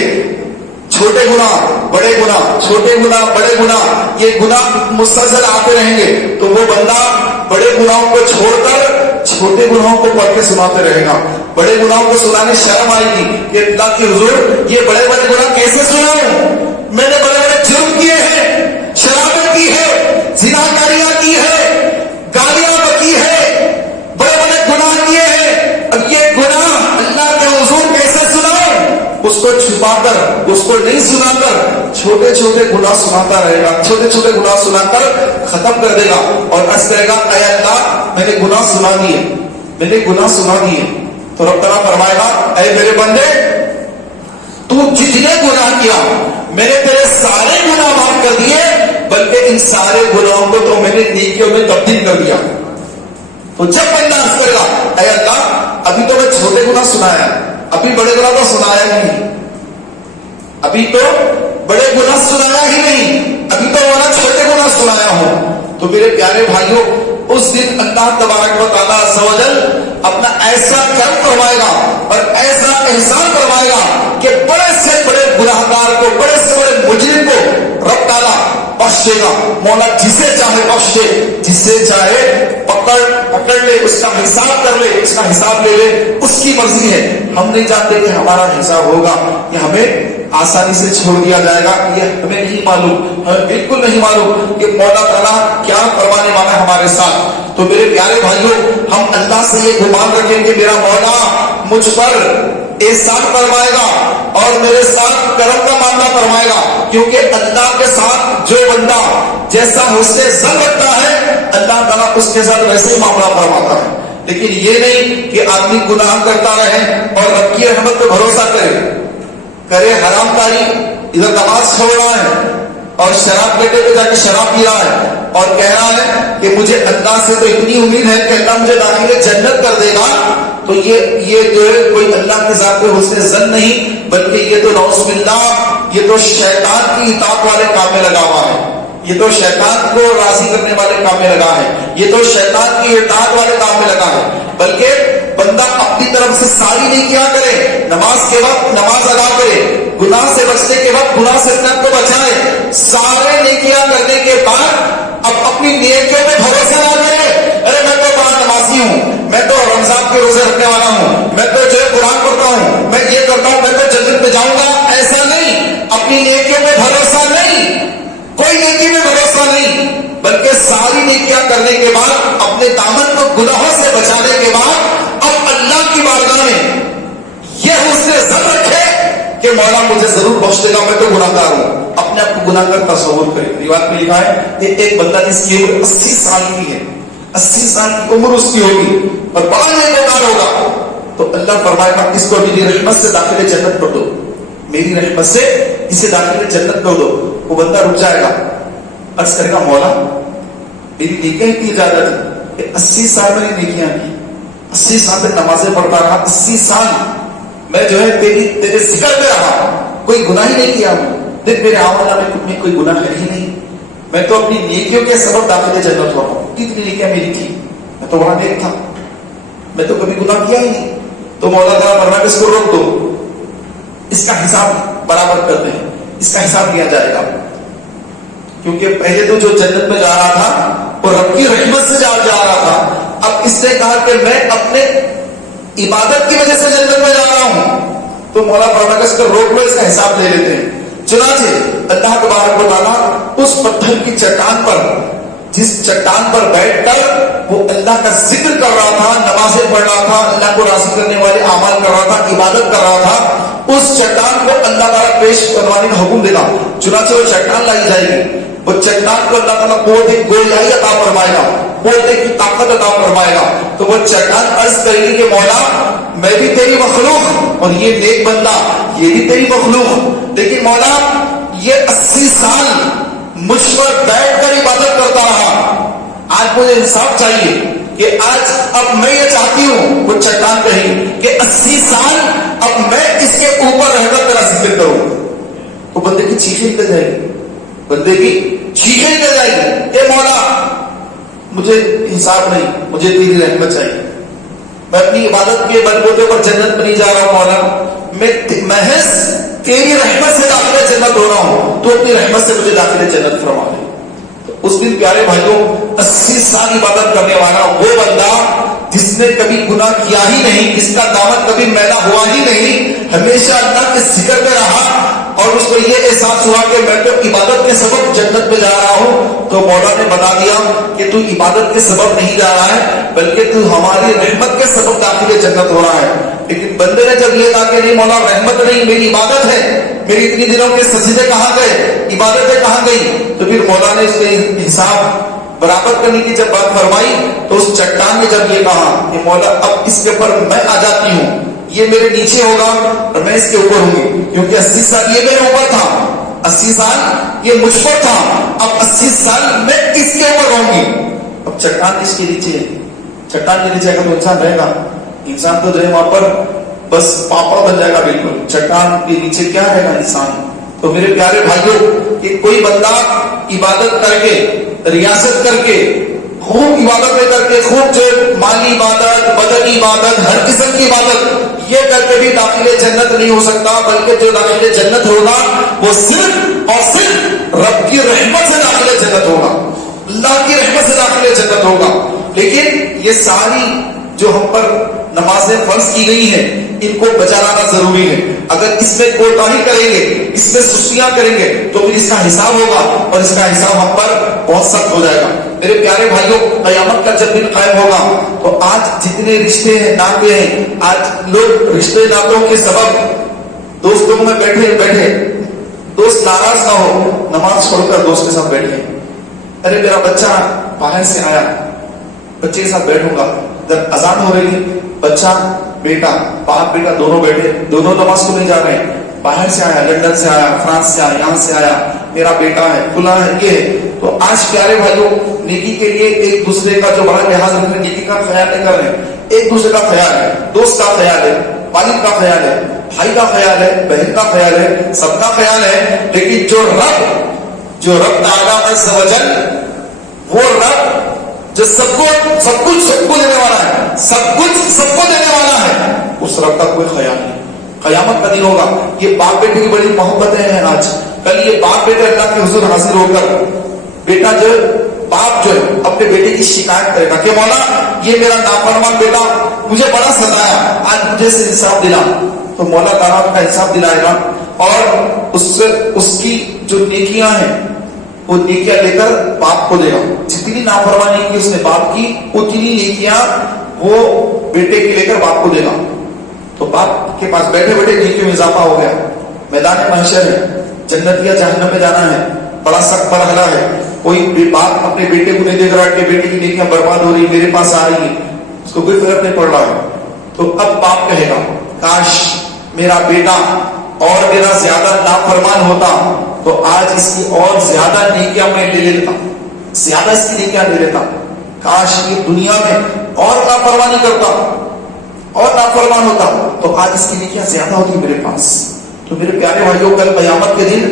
چھوٹے گناہ بڑے گناہ, چھوٹے گناہ بڑے گناہ, یہ گناہ مسلسل آتے رہیں گے. تو وہ بندہ بڑے گناہوں کو چھوڑ کر چھوٹے گناہوں کو پڑھ کے سناتے رہے گا. بڑے گناہوں کو سنانے شرم آئے گی کہ اللہ کے حضور یہ بڑے بڑے گناہ کیسے سناؤں, میں نے بڑے بڑے جرم کیے ہیں, شرابت کی ہے, زناکاریاں کی ہے, گالیاں بکی ہے, بڑے بڑے گناہ کیے ہیں. اب یہ گناہ اللہ کے حضور کیسے سناؤں, اس کو چھپا کر, اس کو نہیں سنا کر چھوٹے چھوٹے گناہ سناتا رہے گا, چھوٹے چھوٹے گناہ سنا کر ختم کر دے گا اور عرض کرے گا اے اللہ میں نے گناہ سنا دیے, میں نے گناہ سنا دیے. تو رب تعالیٰ فرمائے گا اے میرے بندے تو جتنے گناہ کیا میں نے تیرے سارے گناہ معاف کر دیے, بلکہ ان سارے گناہوں کو تو میں نے نیکیوں میں تبدیل کر دیا. تو جب بندہ عرض کرے گا اے اللہ ابھی تو میں چھوٹے گناہ سنایا, ابھی بڑے گناہ تو سنایا ہی نہیں, ابھی تو بڑے گناہ سنایا ہی نہیں, ابھی تو والا چھوٹے گناہ سنایا ہوں. تو میرے پیارے بھائیوں اس دن اللہ تبارک و تعالیٰ عز و جل اپنا ایسا کرم فرمائے گا اور ایسا احسان فرمائے گا کہ بڑے سے بڑے گناہگار کو, بڑے سے بڑے مجرم کو رب تعالیٰ بخش دے گا. مولا جسے چاہے بخش دے, جسے چاہے پکڑ لے, اس کا حساب کر لے, اس کا حساب لے لے, اس کی مرضی ہے. ہم نہیں جانتے کہ ہمارا حساب ہوگا یا ہمیں آسانی سے چھوڑ دیا جائے گا, یہ ہمیں نہیں معلوم, ہمیں بالکل نہیں معلوم کہ مولا تعالیٰ کیا فرمانے والا ہے ہمارے ساتھ. تو میرے پیارے بھائیوں ہم اللہ سے یہ گمان رکھیں کہ میرا مولا مجھ پر احسان فرمائے گا اور میرے ساتھ کرم کا معاملہ فرمائے گا, کیونکہ اللہ کے ساتھ جو بندہ جیسا حسن ظن رکھتا ہے اللہ تعالیٰ اس کے ساتھ ویسے ہی معاملہ فرماتا ہے. لیکن یہ نہیں کہ آدمی گناہ کرتا رہے اور رب کی رحمت پہ بھروسہ کرے حرام کاری, ادھر نماز چھوڑ رہا ہے اور شراب پیٹے پہ جا کے شراب پی رہا ہے اور کہہ رہا ہے کہ مجھے اللہ سے تو اتنی امید ہے کہ اللہ مجھے داخل جنت کر دے گا. تو یہ جو ہے کوئی اللہ کے ذات پہ حسن ظن نہیں, بلکہ یہ تو نعوذ باللہ یہ تو شیطان کی اطاعت والے کام میں لگا ہوا ہے، یہ تو شیطان کو راضی کرنے والے کام میں لگا ہے، یہ تو شیطان کی اطاعت والے کام میں لگا ہے۔ بلکہ بندہ اپنی طرف سے ساری نیکیاں کرے، نماز کے وقت نماز ادا کرے، گناہ سے بچنے کے وقت گناہ سے اپنے آپ کو بچائے، سارے نیکیاں کرنے کے بعد اب اپنی نیکیوں پہ بھروسہ نہ کرے، ارے میں تو بڑا نمازی ہوں، میں تو رمضان کے روزے رکھنے والا ہوں، میں تو جو ہے قرآن پڑھتا ہوں، میں یہ کرتا ہوں، میں تو جنت میں جاؤں گا۔ ایسا نہیں، اپنی نیکیوں پہ بھروسہ نہیں، کوئی نیکی میں بھروسہ نہیں، بلکہ ساری نیکیاں کرنے کے بعد اپنے دامن کو گناہوں سے بچانے کے بعد اب اللہ کی بارگاہ میں یہ حسن ظن رکھے کہ مولا مجھے ضرور بخش دے گا، میں تو گناہ گار ہوں۔ اپنے آپ کو گناہ گار تصور کرے۔ روایت میں لکھا ہے کہ ایک بندہ جس کی عمر 80 سال کی ہے، 80 سال کی عمر اس کی ہوگی اور بڑا نیکوکار ہوگا، تو اللہ فرمائے گا اس کو میری رحمت سے داخل جنت کر دو، میری رحمت سے اسے داخل جنت کر دو۔ وہ بندہ رک جائے گا، عرض کرے گا مولا میری نیکیاں اتنی زیادہ تھی کہ 80 سال میں نے نیکیاں کی، 80 سال تک نمازیں پڑھتا رہا، 80 سال میں جو ہے تیرے ذکر میں رہا، کوئی گناہ ہی نہیں کیا، دیکھ میرے اعمال میں کوئی گناہ ہے ہی نہیں، میں تو اپنی نیکیوں کے سبب داخل جنت ہو رہا ہوں۔ کتنی نیکیاں میری تھی، میں تو بڑا نیک تھا، میں تو کبھی گناہ کیا ہی نہیں۔ تو مولا تعالیٰ فرمائے اس کو روک دو، اس کا حساب برابر کر دیں، اس کا حساب لیا جائے گا، کیونکہ پہلے تو جو جنت میں جا رہا تھا وہ رب کی رحمت سے جا رہا تھا، اب اس نے کہا کہ میں اپنے عبادت کی وجہ سے جنت میں جا رہا ہوں، تو مولا فرمائے اس کو روک لو، اس کا حساب لے لیتے ہیں۔ چنانچہ اللہ تبارک و تعالیٰ اس پتھر کی چٹان پر، جس چٹان پر بیٹھ کر وہ اللہ کا ذکر کر رہا تھا، نمازیں پڑھ رہا تھا، اللہ کو راضی کرنے والے اعمال کر رہا تھا، عبادت کر رہا تھا، اس چٹان کو اللہ تعالیٰ پیش کروانے کا حکم دیگا۔ چنانچہ وہ چٹان لائی جائے گی، وہ چٹان کو اللہ تعالیٰ قوت گویائی عطا فرمائے گا، قوت کی طاقت عطا فرمائے گا، تو وہ چٹان عرض کرے گی کہ مولا میں بھی تیری مخلوق اور یہ نیک بندہ یہ بھی تیری مخلوق، لیکن مولا یہ 80 سال مجھ پر بیٹھ کر عبادت کرتا رہا، آج مجھے انصاف چاہیے کہ آج اب میں یہ چاہتی ہوں، وہ چٹان کہی کہ 80 سال اب میں اس کے اوپر رہ کر تیرا ذکر کروں۔ تو بندے کی چیخیں نکل جائے گی، بندے کی چیخیں نکل جائے گی کہ مولا مجھے انصاف نہیں، مجھے تیری رحمت چاہیے، میں اپنی عبادت کے بلبوتے پر جنت میں نہیں جا رہا ہوں، مولا میں محض تیری رحمت سے داخل جنت ہو رہا ہوں، تو اپنی رحمت سے مجھے داخل جنت فرما دے۔ اس دن پیارے بھائیوں 80 سال عبادت کرنے والا وہ بندہ جس نے کبھی گناہ کیا ہی نہیں، جس کا دامن کبھی میلا ہوا ہی نہیں، ہمیشہ اللہ کے ذکر میں رہا اور اس کو یہ احساس ہوا کہ میں تو عبادت کے سبب جنت میں جا رہا ہوں، تو مولا نے بتا دیا کہ تو عبادت کے سبب نہیں جا رہا ہے بلکہ تو ہماری رحمت کے سبب داخل جنت ہو رہا ہے۔ لیکن بندے نے جب یہ کہا کہ نہیں مولا رحمت نہیں، میری عبادت ہے، میری اتنی دنوں کے سجدے کہاں گئے، عبادتیں کہاں گئی، تو پھر مولا نے اس کے حساب برابر کرنے کی جب بات فرمائی تو اس چٹان نے جب یہ کہا کہ مولا اب اس کے اوپر میں آ جاتی ہوں، یہ میرے نیچے ہوگا اور میں اس کے اوپر ہوں گی، کیونکہ 80 سال یہ میرے اوپر تھا، 80 سال یہ مجھ پر تھا، اب 80 سال میں اس کے اوپر رہوں گی۔ اب چٹان اس کے نیچے ہے، چٹان کے نیچے اگر تو انسان رہے گا، انسان تو جو ہے وہاں پر بس پاپڑ بن جائے گا، بالکل چٹان کے نیچے کیا رہے گا انسان۔ تو میرے پیارے بھائیوں کہ کوئی بندہ عبادت کر کے، ریاست کر کے، خوب عبادتیں کر کے، خوب جو مالی عبادت، بدنی عبادت، ہر قسم کی عبادت یہ کر کے بھی داخل جنت نہیں ہو سکتا، بلکہ جو داخل جنت ہوگا وہ صرف اور صرف رب کی رحمت سے داخل جنت ہوگا، اللہ کی رحمت سے داخل جنت ہوگا۔ لیکن یہ ساری جو ہم پر نمازیں فرض کی گئی ہیں ان کو بچا لانا ضروری ہے، اگر اس میں کوتاہی کریں گے، اس میں سستیاں کریں گے تو پھر اس کا حساب ہوگا اور اس کا حساب ہم پر بہت سخت ہو جائے گا۔ میرے پیارے بھائیوں قیامت کا جب دن قائم ہوگا تو آج جتنے رشتے ہیں ناطے ہیں، آج لوگ رشتے ناطوں کے سبب دوستوں میں بیٹھے دوست ناراض نہ ہو، نماز چھوڑ کر دوست کے ساتھ بیٹھے، ارے میرا بچہ باہر سے آیا، بچے کے ساتھ بیٹھوں گا، جب اذان ہو رہی بچہ بیٹا باپ بیٹا دونوں بیٹھے، دونوں نماز کو نہیں جا رہے ہیں، باہر سے آیا، لندن سے آیا، فرانس سے آیا، یہاں سے آیا، میرا بیٹا ہے، فلاں ہے، یہ ہے۔ تو آج پیارے بھائیوں نیکی کے لیے ایک دوسرے کا جو بڑا لحاظ رکھنے، نیکی کا خیال نہیں کر رہے ہیں، ایک دوسرے کا خیال ہے، دوست کا خیال ہے، والد کا خیال ہے، بھائی کا خیال ہے, بہن کا خیال ہے, سب کا خیال ہے, لیکن جو رب تعالیٰ عز و جل, وہ رب جو سب کو دینے والا ہے, سب کو دینے والا ہے, اس رب کا کوئی خیال نہیں. قیامت کا دن ہوگا. یہ باپ بیٹے کی بڑی محبتیں ہیں آج کل. یہ باپ بیٹے اللہ کے حضور حاضر ہو کر, بیٹا جو باپ جو ہے اپنے بیٹے کی شکایت کرے گا کہ مولا یہ میرا نافرمان بیٹا مجھے بڑا ستایا, آج مجھے سے انصاف دلا. تو مولا تعالیٰ کا انصاف دلائے گا اور اس کی جو نیکیاں ہیں وہ نیکیاں لے کر باپ کو دے گا. جتنی نافرمانی کی اس نے باپ کی, اتنی نیکیاں وہ بیٹے کی لے کر باپ کو دے گا. تو باپ کے پاس بیٹھے بیٹھے نیکی میں اضافہ ہو گیا. میدان محشر ہے, جنت یا جہنم میں جانا ہے, بڑا سخت مرحلہ ہے. کوئی باپ اپنے بیٹے کو نہیں دیکھ رہا کہ بیٹے کی نیکیاں برباد ہو رہی, میرے پاس آ رہی ہے, اس کو کوئی فرق نہیں پڑ رہا ہے. تو اب باپ کہے گا کاش میرا بیٹا اور میرا زیادہ نافرمان ہوتا تو آج اس کی اور زیادہ نیکیاں میں لے لیتا, زیادہ اس کی نیکیاں لے لیتا. کاش یہ دنیا میں اور نافرمانی کرتا اور نافرمان ہوتا تو آج اس کی نیکیاں زیادہ ہوتی میرے پاس. تو میرے پیارے بھائیوں, کل قیامت کے دن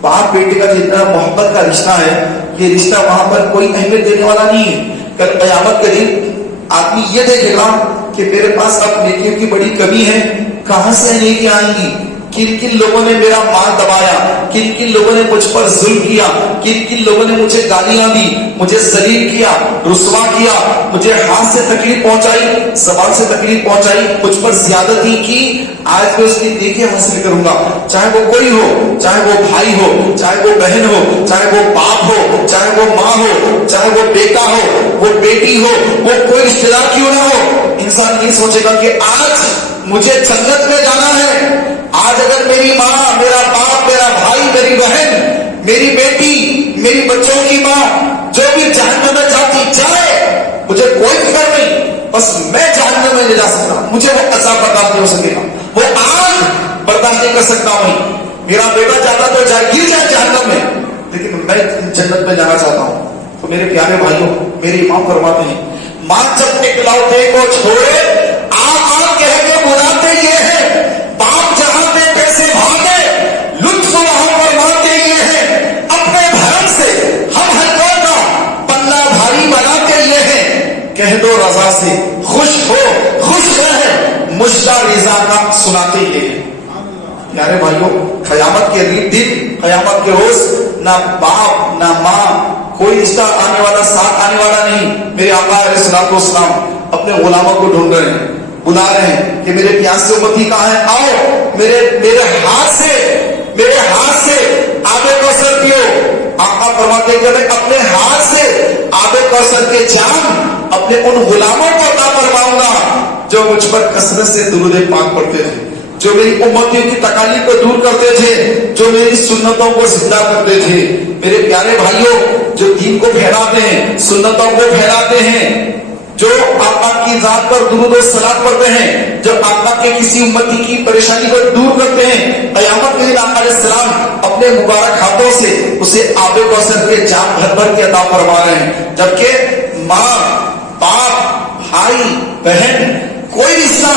باپ بیٹے کا جتنا محبت کا رشتہ ہے, یہ رشتہ وہاں پر کوئی اہمیت دینے والا نہیں ہے. کل قیامت کے دن آدمی یہ دیکھے گا کہ میرے پاس اب نیکیوں کی بڑی کمی ہے, کہاں سے نیکیاں آئیں گی, کن کن لوگوں نے میرا مال دبایا, کن کن لوگوں نے مجھ پر ظلم کیا, کن کن لوگوں نے مجھے گالیاں دی, مجھے ذلیل کیا, رسوا کیا, مجھے ہاتھ سے تکلیف پہنچائی, زبان سے تکلیف پہنچائی, مجھ پر زیادتی کی. آج میں اس کی نیکی حاصل کروں گا, چاہے وہ کوئی ہو, چاہے وہ بھائی ہو, چاہے وہ بہن ہو, چاہے وہ باپ ہو, چاہے وہ ماں ہو, چاہے وہ بیٹا ہو, وہ بیٹی ہو, وہ کوئی رشتے دار کیوں نہ ہو. انسان یہ سوچے گا کہ آج مجھے جنت میں جانا ہے. آج اگر میری ماں, میرا باپ, میرا بھائی, میری بہن, میری بیٹی, میری بچوں کی ماں جو بھی جہنم میں جاتی جائے, مجھے کوئی فکر نہیں, بس میں جہنم میں نہیں جا سکتا, مجھے وہ عذاب برداشت نہیں ہو سکے گا, وہ آگ برداشت نہیں کر سکتا ہوں. میرا بیٹا جاتا تو گر جائے جہنم میں, لیکن میں جنت میں جانا چاہتا ہوں. تو میرے پیارے بھائیوں, میری ماں فرماتے ہیں, ماں جب اکلوتے کو چھوڑے آ کہہ کے بلاتے یہ ہے, باپ جہاں پہ پیسے بھاگے لطف وہاں فرماتے یہ ہے, اپنے بھرم سے ہم ہر کا پلہ بھاری بناتے یہ ہے, کہہ دو رضا سے خوش ہو خوش رہے, مجدہ رضا کا سناتے یہ ہے. پیارے بھائیوں, قیامت کے دن, قیامت کے روز نہ باپ نہ ماں, کوئی رشتہ آنے والا, ساتھ آنے والا نہیں. میرے آقا علیہ الصلوۃ والسلام اپنے غلاموں کو ڈھونڈ رہے ہیں, بلا رہے ہیں کہ میرے پیاسے امتی کہاں ہیں, آؤ میرے ہاتھ سے آب کوثر پیو. آقا فرماتے کہ میں اپنے ہاتھ سے آب کوثر کے جام اپنے ان غلاموں کو عطا فرماؤں گا جو مجھ پر کثرت سے درود پاک پڑھتے تھے, جو میری امتیوں کی تکالیف کو دور کرتے تھے, جو میری سنتوں کو زندہ کرتے تھے. میرے پیارے بھائیوں, جو دین کو پھیلاتے ہیں, سنتوں کو پھیلاتے ہیں, جو آقا کی ذات پر درود و صلات پڑھتے ہیں, جو آقا کے کسی امتی کی پریشانی کو دور کرتے ہیں, قیامت کے دن آقا علیہ السلام اپنے مبارک ہاتھوں سے اسے آب کوثر کے جام بھر بھر کے عطا فرما رہے ہیں. جبکہ ماں, باپ, بھائی, بہن, کوئی رشتہ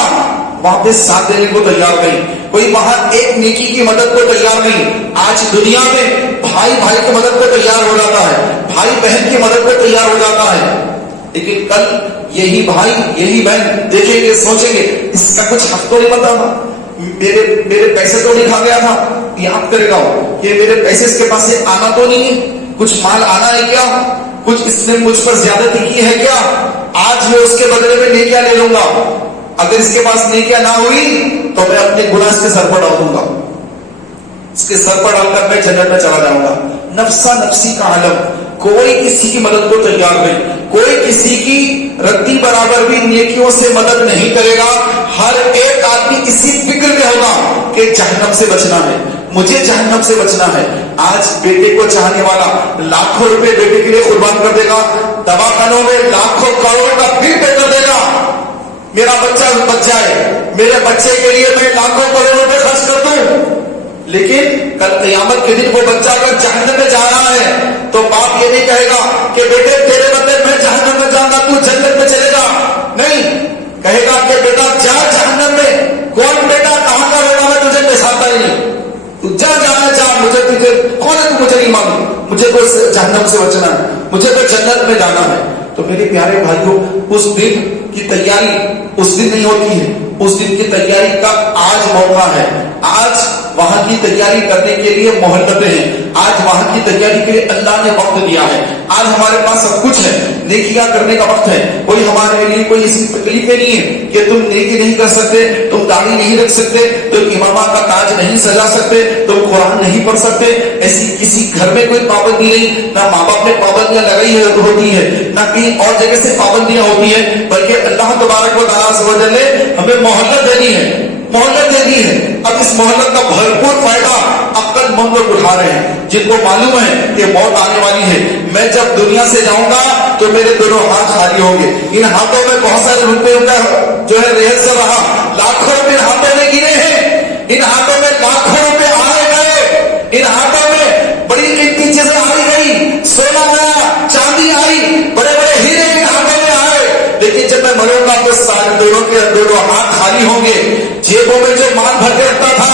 وہاں پہ ساتھ دینے کو تیار نہیں, کوئی وہاں ایک نیکی کی مدد کو تیار نہیں. آج دنیا میں بھائی بھائی کی مدد کو تیار ہو جاتا ہے, بھائی بہن کی مدد کو تیار ہو جاتا ہے, لیکن کل یہی بھائی یہی بہن دیکھیں گے, سوچیں گے اس کا کچھ حق تو نہیں بتا تھا, میرے پیسے تو نہیں کھا گیا تھا. یاد کرے گا کہ میرے پیسے اس کے پاس سے آنا تو نہیں ہے, کچھ مال آنا ہے کیا, کچھ اس نے مجھ پر زیادتی کی ہے کیا, آج میں اس کے بدلے میں نیکیاں لے لوں گا. اگر اس کے پاس نیکیاں نہ ہوئی تو میں اپنے گناہ اس کے سر پر ڈال دوں گا, اس کے سر پر ڈال کر میں جنت میں چلا جاؤں گا. نفسا نفسی کا عالم, کوئی کسی کی مدد کو تیار نہیں, کوئی کسی کی رتی برابر بھی نیکیوں سے مدد نہیں کرے گا. ہر ایک آدمی اسی فکر میں ہوگا کہ جہنم سے بچنا ہے, مجھے جہنم سے بچنا ہے. آج بیٹے کو چاہنے والا لاکھوں روپے بیٹے کے لیے قربان کر دے گا, دواخانوں میں لاکھوں کروڑوں کا بل پے کر دے گا, میرا بچہ بچ جائے, میرے بچے کے لیے میں لاکھوں کروڑوں روپے خرچ کر دوں. لیکن کل قیامت کے دن وہ بچہ اگر جہنم میں جا رہا ہے تو باپ یہ نہیں کہے گا کہ بیٹے تیرے بدلے میں جہنم میں جاؤں گا, تو جنت میں چلے گا. نہیں, کہے گا کہ بیٹا جا جہنم میں. کون بیٹا کہاں کا بیٹا تجھے کون ہے تو مجھے نہیں معلوم, مجھے تو جہنم سے بچنا ہے, مجھے تو جنت میں جانا ہے. تو میرے پیارے بھائیوں, اس دن کی تیاری اس دن نہیں ہوتی ہے, اس دن کی تیاری کا آج موقع ہے. آج وہاں کی تیاری کرنے کے لیے مہلتیں ہیں, آج وہاں کی تیاری کے لیے اللہ نے وقت دیا ہے. آج ہمارے پاس سب کچھ ہے, نیکیاں کرنے کا وقت ہے. کوئی ہمارے لیے کوئی ایسی تکلیفیں نہیں ہے کہ تم نیکی نہیں کر سکتے, تم داڑھی نہیں رکھ سکتے, تم امامہ کا تاج نہیں سجا سکتے, تم قرآن نہیں پڑھ سکتے. ایسی کسی گھر میں کوئی پابندی نہیں, نہ ماں باپ نے پابندیاں لگائی ہوتی ہے, نہ کہیں اور جگہ سے پابندیاں ہوتی ہیں, بلکہ اللہ تبارک و تعالیٰ نے ہمیں مہلت دینی ہے, مہلت دینی ہے. اب اس مہلت کا بھرپور فائدہ عقل مند لوگ اٹھا رہے ہیں, جن کو معلوم ہے کہ موت آنے والی ہے. میں جب دنیا سے جاؤں گا تو میرے دونوں ہاتھ خالی ہوں گے. ان ہاتھوں میں بہت سارے روپے کا جو ہے ریت سے رہا, لاکھوں روپے ہاتھوں میں گرے ہیں, ان ہاتھوں میں لاکھوں روپے آئے گئے, ان ہاتھوں میں بڑی قیمتی چیزیں آئی گئی, سونا آیا, چاندی آئی, بڑے بڑے ہیرے ان ہاتھوں میں آئے. لیکن جب میں مروں گا تو سارے دونوں ہاتھ خالی ہوں گے. جیبوں میں جو مال بھر کے رکھتا تھا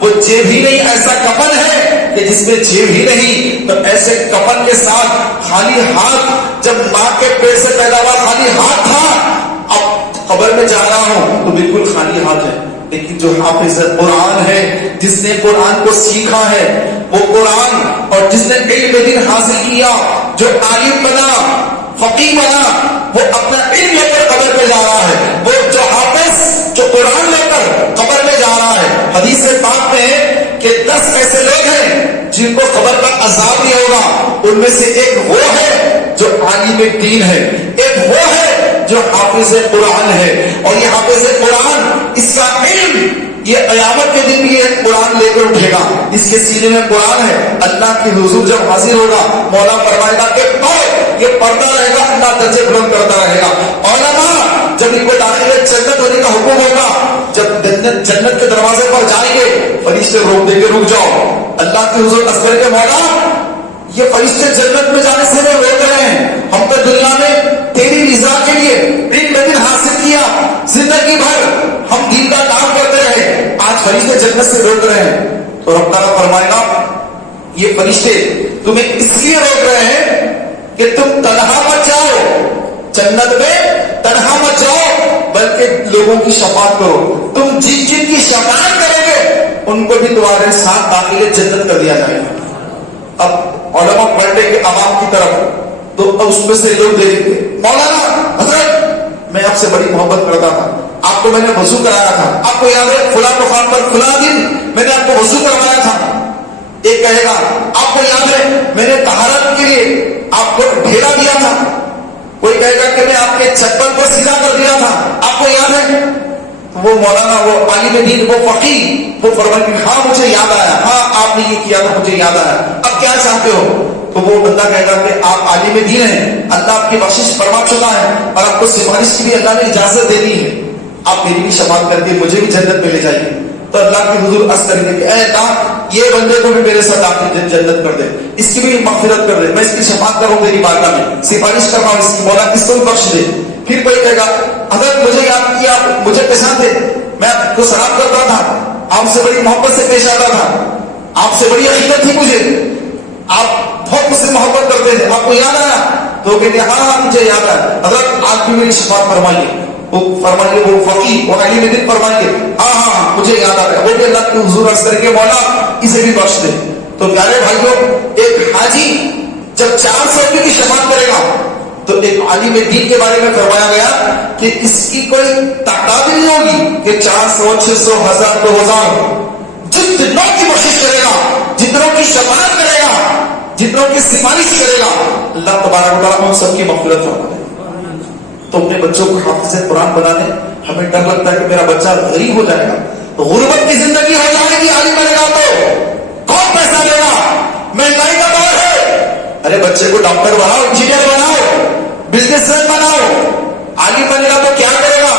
وہ جیب ہی نہیں, ایسا کفن ہے کہ جس میں جیب ہی نہیں. تو ایسے کفن کے ساتھ خالی ہاتھ, جب ماں کے پیٹ سے پیدا ہوا خالی ہاتھ تھا, اب قبر میں جا رہا ہوں تو بالکل خالی ہاتھ ہے. لیکن جو حافظ قرآن ہے, جس نے قرآن کو سیکھا ہے, وہ قرآن اور جس نے علم دین حاصل کیا, جو عالم بنا, فقیہ بنا, وہ اپنا علم لے کر قبر میں جا رہا ہے. وہ جو حافظ جو قرآن لے کر قبر میں جا رہا ہے. حدیث پاک میں ہے کہ 10 ایسے لوگ ہیں جن کو قبر کا عذاب نہیں ہوگا. ان میں سے ایک وہ ہے جو عالم دین ہے, ایک وہ ہے جو حافظ قرآن ہے. اور یہ حافظ قرآن, اس کا علم, یہ قیامت کے دن بھی یہ قرآن لے کر اٹھے گا. اس کے سینے میں قرآن ہے. اللہ کی حضور جب حاضر ہوگا, مولا فرمائے گا کہ یہ پڑھتا رہے گا, اللہ درجے بلند کرتا رہے گا. علماء جب ان کو داخل جنت ہونے کا حکم ہوگا, جب جنت کے دروازے پر جائیں گے, فرشتے روک دیں گے, رک جاؤ. اللہ کے حضور عرض کریں گے مولا, یہ فرشتے جنت میں جانے سے وہ روک رہے ہیں, ہم تو دنیا میں تیری رضا کے لیے علم دین حاصل کیا, زندگی بھر ہم دین کا کام کرتے رہے, آج فرشتے جنت سے روک رہے ہیں. تو رب تعالیٰ فرمائے گا یہ فرشتے تمہیں اس لیے روک رہے ہیں کہ تم تنہا مت جاؤ, جنت میں تنہا مت جاؤ, بلکہ لوگوں کی شفاعت کرو. تم جن جن کی شفاعت کرو گے ان کو بھی تمہارے ساتھ داخل جنت کر دیا جائے گا. اب علماء پلٹے کے عوام کی طرف, تو اس میں سے لوگ دیکھیں گے, مولانا حضرت میں آپ سے بڑی محبت کرتا تھا, آپ کو میں نے وضو کرایا تھا, آپ کو یاد ہے فلاں مقام پر فلاں دن میں نے آپ کو وضو کروایا تھا. ایک کہے گا آپ کو یاد ہے میں نے طہارت کے لیے آپ کو ڈھیلا دیا تھا. کوئی کہے گا کہ میں آپ کے چپل کو سیدھا کر دیا تھا, آپ کو یاد ہے. وہ مولانا, وہ عالم دین, وہ فقیہ, وہ فرمائے ہاں مجھے یاد آیا, ہاں آپ نے یہ کیا تھا مجھے یاد آیا, اب کیا چاہتے ہو. تو وہ بندہ کہے گا کہ آپ عالم دین ہیں, اللہ آپ کی بخشش فرما چکا ہے, اور آپ کو سفارش کی بھی اللہ نے اجازت دے دی ہے, آپ میری بھی شفاعت کر کے مجھے بھی جنت میں لے جائیے. تو اللہ کے حضور عرض کریں گے کہ اے اللہ یہ بندے کو بھی میرے ساتھ آپ کی جنت کر دے, اس کی بھی مغفرت کر دے, میں اس کی شفاعت کروں تیری بارگاہ میں, سفارش کرواؤں اس کی, مولا اس کو بھی بخش دے. پھر کوئی کہے گا حضرت مجھے یاد کیا, مجھے پہچان دے, میں آپ کو سلام کرتا تھا, آپ سے بڑی محبت سے پیش آتا تھا, آپ سے بڑی عقیدت تھی مجھے, آپ بہت مجھ سے محبت کرتے تھے, آپ کو یاد آیا. تو کہتے ہیں ہاں مجھے یاد آیا, حضرت آپ بھی میری شفاعت فرمائیے. وہ فرمائیے, وہ فقیہ, وہ عالم دین فرمائیے ہاں ہاں مجھے یاد آ رہا ہے. وہ بھی اللہ کے حضور عرض کر کے مولا اسے بھی بخش دے. تو پیارے بھائیوں, ایک حاجی جب 400 کی شفاعت کرے گا تو ایک عالم دین کے بارے میں فرمایا گیا کہ اس کی کوئی تعداد نہیں ہوگی کہ 400, 600, 1000, 2000, جتنوں کی بخشش کرے گا, جتنوں کی شفاعت کرے گا, جتنوں کی سفارش کرے گا, اللہ تبارک و تعالیٰ ہم سب کی مغفرت فرما دے. تو اپنے بچوں کو حافظ قرآن بنانے, ہمیں ڈر لگتا ہے کہ میرا بچہ غریب ہو جائے گا, غربت کی زندگی ہو جائے گی, عالم بنے گا تو کون پیسہ دے گا, مہنگائی کا دور ہے. ارے بچے کو ڈاکٹر بناؤ, انجینئر بناؤ, بزنس مین بناؤ. عالم بنے گا تو کیا کرے گا,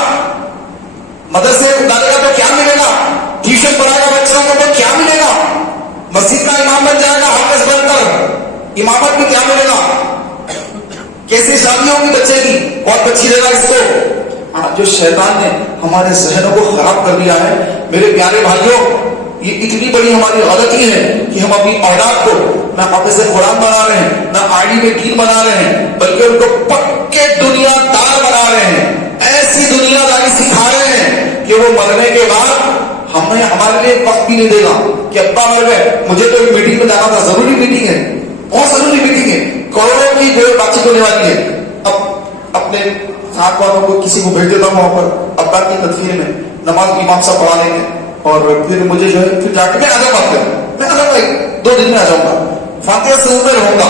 مدرسے ڈالے گا تو کیا ملے گا, ٹیوشن پڑھائے گا بچوں کو تو کیا ملے گا, مسجد کا امام بن جائے گا حافظ بن کر, امامت میں کیا ملے گا, کیسی شادی ہوگی بچے کی, بہت بچی لے گا اس کو. جو شیطان نے ہمارے ذہنوں کو خراب کر دیا ہے, میرے پیارے بھائیوں, یہ اتنی بڑی ہماری غلطی ہے کہ ہم اپنی اولاد کو نہ حافظ قرآن بنا رہے ہیں، نہ عالم دین بنا رہے ہیں، بلکہ ان کو پکے دنیا دار بنا رہے ہیں، ایسی دنیا داری سکھا رہے ہیں کہ وہ مرنے کے بعد ہمیں ہمارے لیے وقت بھی نہیں دے گا کہ ابا مر گئے، مجھے تو ایک میٹنگ میں جانا تھا، ضروری میٹنگ ہے، بہت ضروری میٹنگ ہے، کروڑوں کی جو بات چیت ہونے والی ہے، اب اپنے ساتھ والوں کو کسی کو بھیج دیتا ہوں وہاں پر ابا کی تدفین میں، نماز امام صاحب پڑھا لیں گے اور پھر مجھے جو ہے پھر جا کے میں آ جاؤں گا، میں آ جاؤں گا 2 دن میں آ جاؤں گا، فاتحہ سجدہ میں رہوں گا۔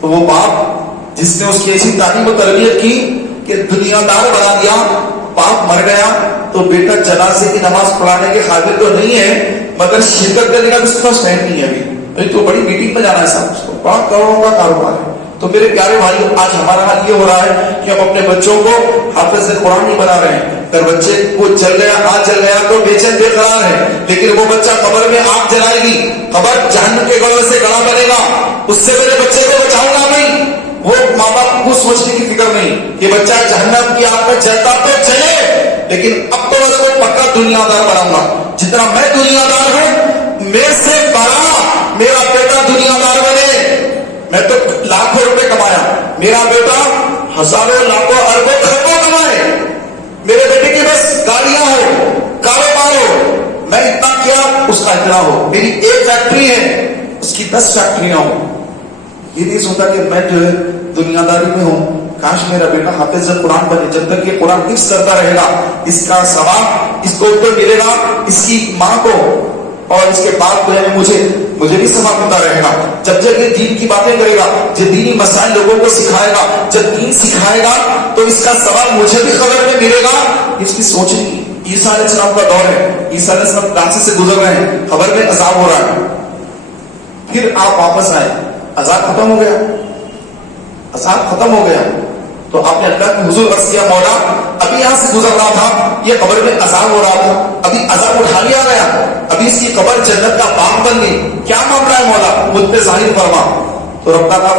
تو وہ باپ جس نے اس کی ایسی تعلیم و تربیت کی کہ دنیا دار بنا دیا، باپ مر گیا تو بیٹا جنازے کی نماز پڑھانے کے قابل تو نہیں ہے مگر شرکت کرنے کا بھی اس کے پاس ٹائم نہیں ہے ابھی، تو بڑی میٹنگ میں جانا ہے صاحب، اس کو بڑا کروڑوں کا کاروبار ہے۔ تو میرے پیارے بھائیوں، آج ہمارا حال یہ ہو رہا ہے کہ ہم اپنے بچوں کو حافظ قرآن نہیں بنا رہے ہیں، اگر بچے کو چل گیا تو بے چین بے قرار ہے، لیکن وہ بچہ قبر میں آگ جلائے گی، قبر جہنم کے گڑھ سے گڑا بنے گا، اس سے میرے بچے کو بچاؤں گا نہیں۔ وہ ماں باپ کو سوچنے کی فکر نہیں کہ بچہ جہنم کی آگ میں جلتا تو چلے، لیکن اب تو میں کو پکا دنیا دار بناؤں گا، جتنا میں دنیا دار ہوں میرے سے بڑا میرا بیٹا دنیا دار بنے۔ میں تو لاکھوں روپے کمایا، میرا بیٹا ہزاروں لاکھوں اربوں کروڑوں کمائے، میرے بیٹے کی بس گاڑیاں ہو، کاروبار ہو، میں اتنا کیا اس کا اتنا ہو، میری ایک فیکٹری ہے اس کی 10 فیکٹریاں ہوں۔ یہ نہیں سوچتا کہ میں جو ہے دنیا داری میں ہوں، کاش میرا بیٹا حافظ قرآن بنے، جب تک یہ قرآن حفظ کرتا رہے گا اس کا ثواب اس کو اوپر ملے گا، اس کی ماں کو اور اس کے باپ کو، یعنی مجھے بھی ثواب ہوتا رہے گا۔ جب یہ دین کی باتیں کرے گا، جب دینی مسائل لوگوں کو سکھائے گا، جب دین سکھائے گا تو اس کا ثواب مجھے بھی قبر میں ملے گا۔ اس کی سوچ نہیں۔ عیسیٰ علیہ السلام کا دور ہے، عیسیٰ علیہ السلام راستے سے گزر رہے ہیں، قبر میں عذاب ہو رہا ہے، پھر آپ واپس آئے، عذاب ختم ہو گیا، عذاب ختم ہو گیا تو آپ نے اللہ کی حضور عرض کیا، مولا ابھی یہاں سے گزر رہا تھا، یہ قبر میں عذاب ہو رہا تھا، ابھی عذاب اٹھا لیا گیا، ابھی اس کی قبر جنت کا باغ بن گئی، کیا معاملہ ہے مولا، مجھ پہ ظاہر فرما۔ تو رب تعالیٰ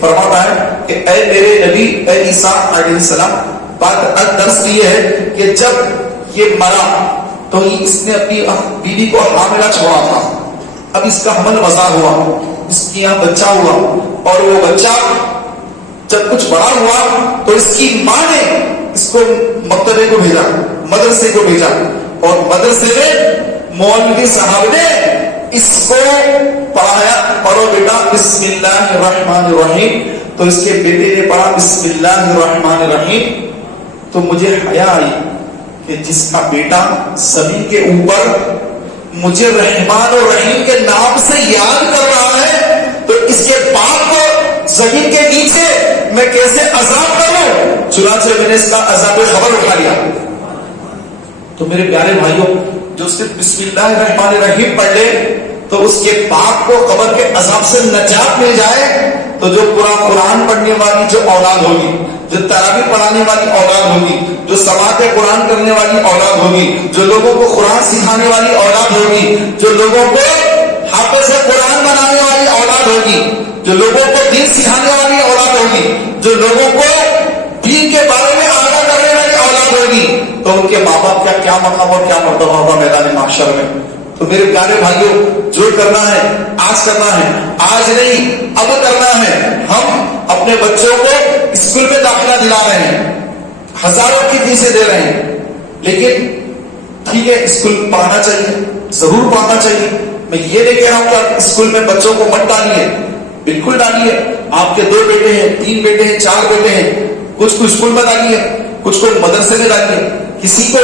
فرماتا ہے کہ اے میرے نبی، اے عیسیٰ علیہ السلام، بات درس یہ ہے کہ جب یہ مرا تو اس نے اپنی بیوی کو حاملہ چھوڑا تھا، اب اس کا حمل وضع ہوا، اس کی یہاں بچہ ہوا، اور وہ بچہ جب کچھ بڑا ہوا تو اس کی ماں نے اس کو مکتبے کو بھیجا، مدرسے کو بھیجا، اور مدرسے میں مولوی صاحب نے اس کو پڑھایا، پڑھو بیٹا بسم اللہ الرحمن الرحیم، تو اس کے بیٹے نے پڑھا بسم اللہ الرحمن الرحیم، تو مجھے حیا آئی کہ جس کا بیٹا زمین کے اوپر مجھے رحمان اور رحیم کے نام سے یاد کر رہا ہے تو اس کے باپ کو زمین کے نیچے میں کیسے عذاب کروں؟ چنانچہ میں نے اس کا عذاب خبر اٹھا لیا۔ تو میرے پیارے بھائیوں، جو صرف بسم اللہ الرحمن الرحیم پڑھ لے تو اس کے باپ کو قبر کے عذاب سے نجات مل جائے، تو جو قرآن پڑھنے والی جو اولاد ہوگی، جو تراویح پڑھانے والی اولاد ہوگی، جو سماعت قرآن کرنے والی اولاد ہوگی، جو لوگوں کو قرآن سکھانے والی اولاد ہوگی، جو لوگوں کو حافظ قرآن بنانے والی اولاد ہوگی، جو لوگوں کو دین سکھانے والی اولاد ہوگی، جو لوگوں کو دین کے بارے میں آگاہ کرنے والی اولاد ہوگی، تو ان کے ماں باپ کا کیا مقام اور کیا مرتبہ ہوگا میدان محشر میں۔ تو میرے پیارے بھائیوں، جو کرنا ہے آج کرنا ہے، آج نہیں اب کرنا ہے۔ ہم اپنے بچوں کو اسکول میں داخلہ دلا رہے ہیں، ہزاروں کی فیسیں دے رہے ہیں، لیکن ٹھیک ہے اسکول پڑھانا چاہیے، ضرور پڑھانا چاہیے، میں یہ نہیں کہہ رہا ہوں کہ اسکول میں بچوں کو مت ڈالیے، بالکل ڈالیے۔ آپ کے 2 بیٹے ہیں، 3 بیٹے ہیں، 4 بیٹے ہیں، کچھ کو اسکول میں ڈالیے، کچھ کو مدرسے میں ڈالیے، کسی کو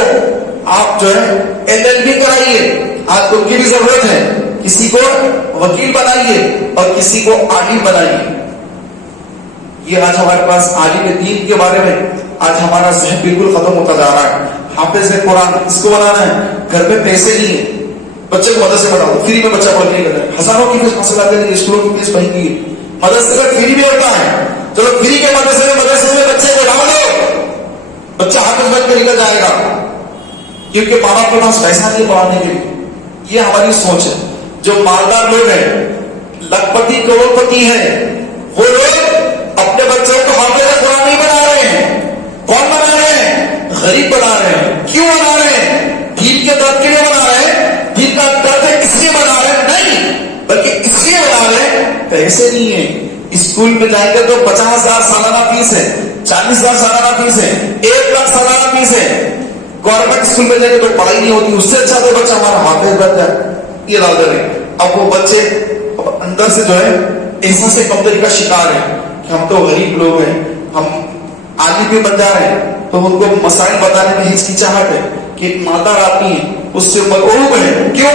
آپ جو ہے LLB کرائیے، آج ان کی بھی ضرورت ہے، کسی کو وکیل بنائیے اور کسی کو عالم بنائیے۔ یہ آج ہمارے پاس عالم دین کے بارے میں آج ہمارا ذہن بالکل ختم ہوتا جا رہا ہے۔ حافظ قرآن اس کو بنانا ہے، گھر میں پیسے نہیں ہے، بچے کو مدرسے پڑھاؤ، فری میں بچہ پڑھ کے ہزاروں کی فیس حاصل کرتے ہیں، اسکولوں کی فیس بھری گئی، مدرسے کا فری بھی ہوتا ہے، چلو فری کے مدرسے میں بچے کو ڈال دو، بچہ حافظ بن کے نکل جائے گا، کیونکہ ماں باپ کے پاس پیسہ نہیں پڑھانے کے لیے۔ یہ ہماری سوچ ہے۔ جو مالدار لوگ ہیں، لکھپتی کروڑ پتی ہیں، وہ لوگ اپنے بچوں کو حافظ قرآن نہیں بنا رہے ہیں۔ کون بنا رہے ہیں؟ غریب بنا رہے ہیں۔ کیوں بنا رہے ہیں؟ دین کے درد کے لیے بنا رہے ہیں، دین میں جائیں گے تو 50,000 سالانہ فیس ہے, 40,000 سالانہ فیس ہے, 1 لاکھ سالانہ فیس ہے. گورنمنٹ اسکول میں جائیں گے تو پڑھائی نہیں ہوتی, اس سے اچھا تو بچہ ہمارا حافظ بن جائے. یہ ارادہ ہے. اب وہ بچے اندر سے جو ہے احساس کمتری کا شکار ہے کہ ہم تو غریب لوگ ہیں, ہم عالم بھی بن جا رہے ہیں, تو ان کو مسائل بتانے میں ہچکچاہٹ ہے کہ ایک مادہ آتی ہے اس سے مرعوب ہے. کیوں؟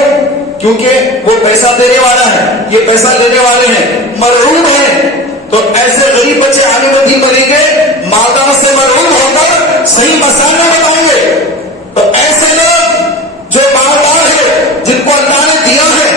کیونکہ وہ پیسہ دینے والا ہے, یہ پیسہ لینے والے ہیں, مرعوب ہے. تو ایسے غریب بچے عالم دین بنیں گے, مادہ سے مرعوب ہو کر صحیح مسائل بتائیں گے. تو ایسے لوگ جو مالدار ہے, جن کو اللہ نے دیا ہے,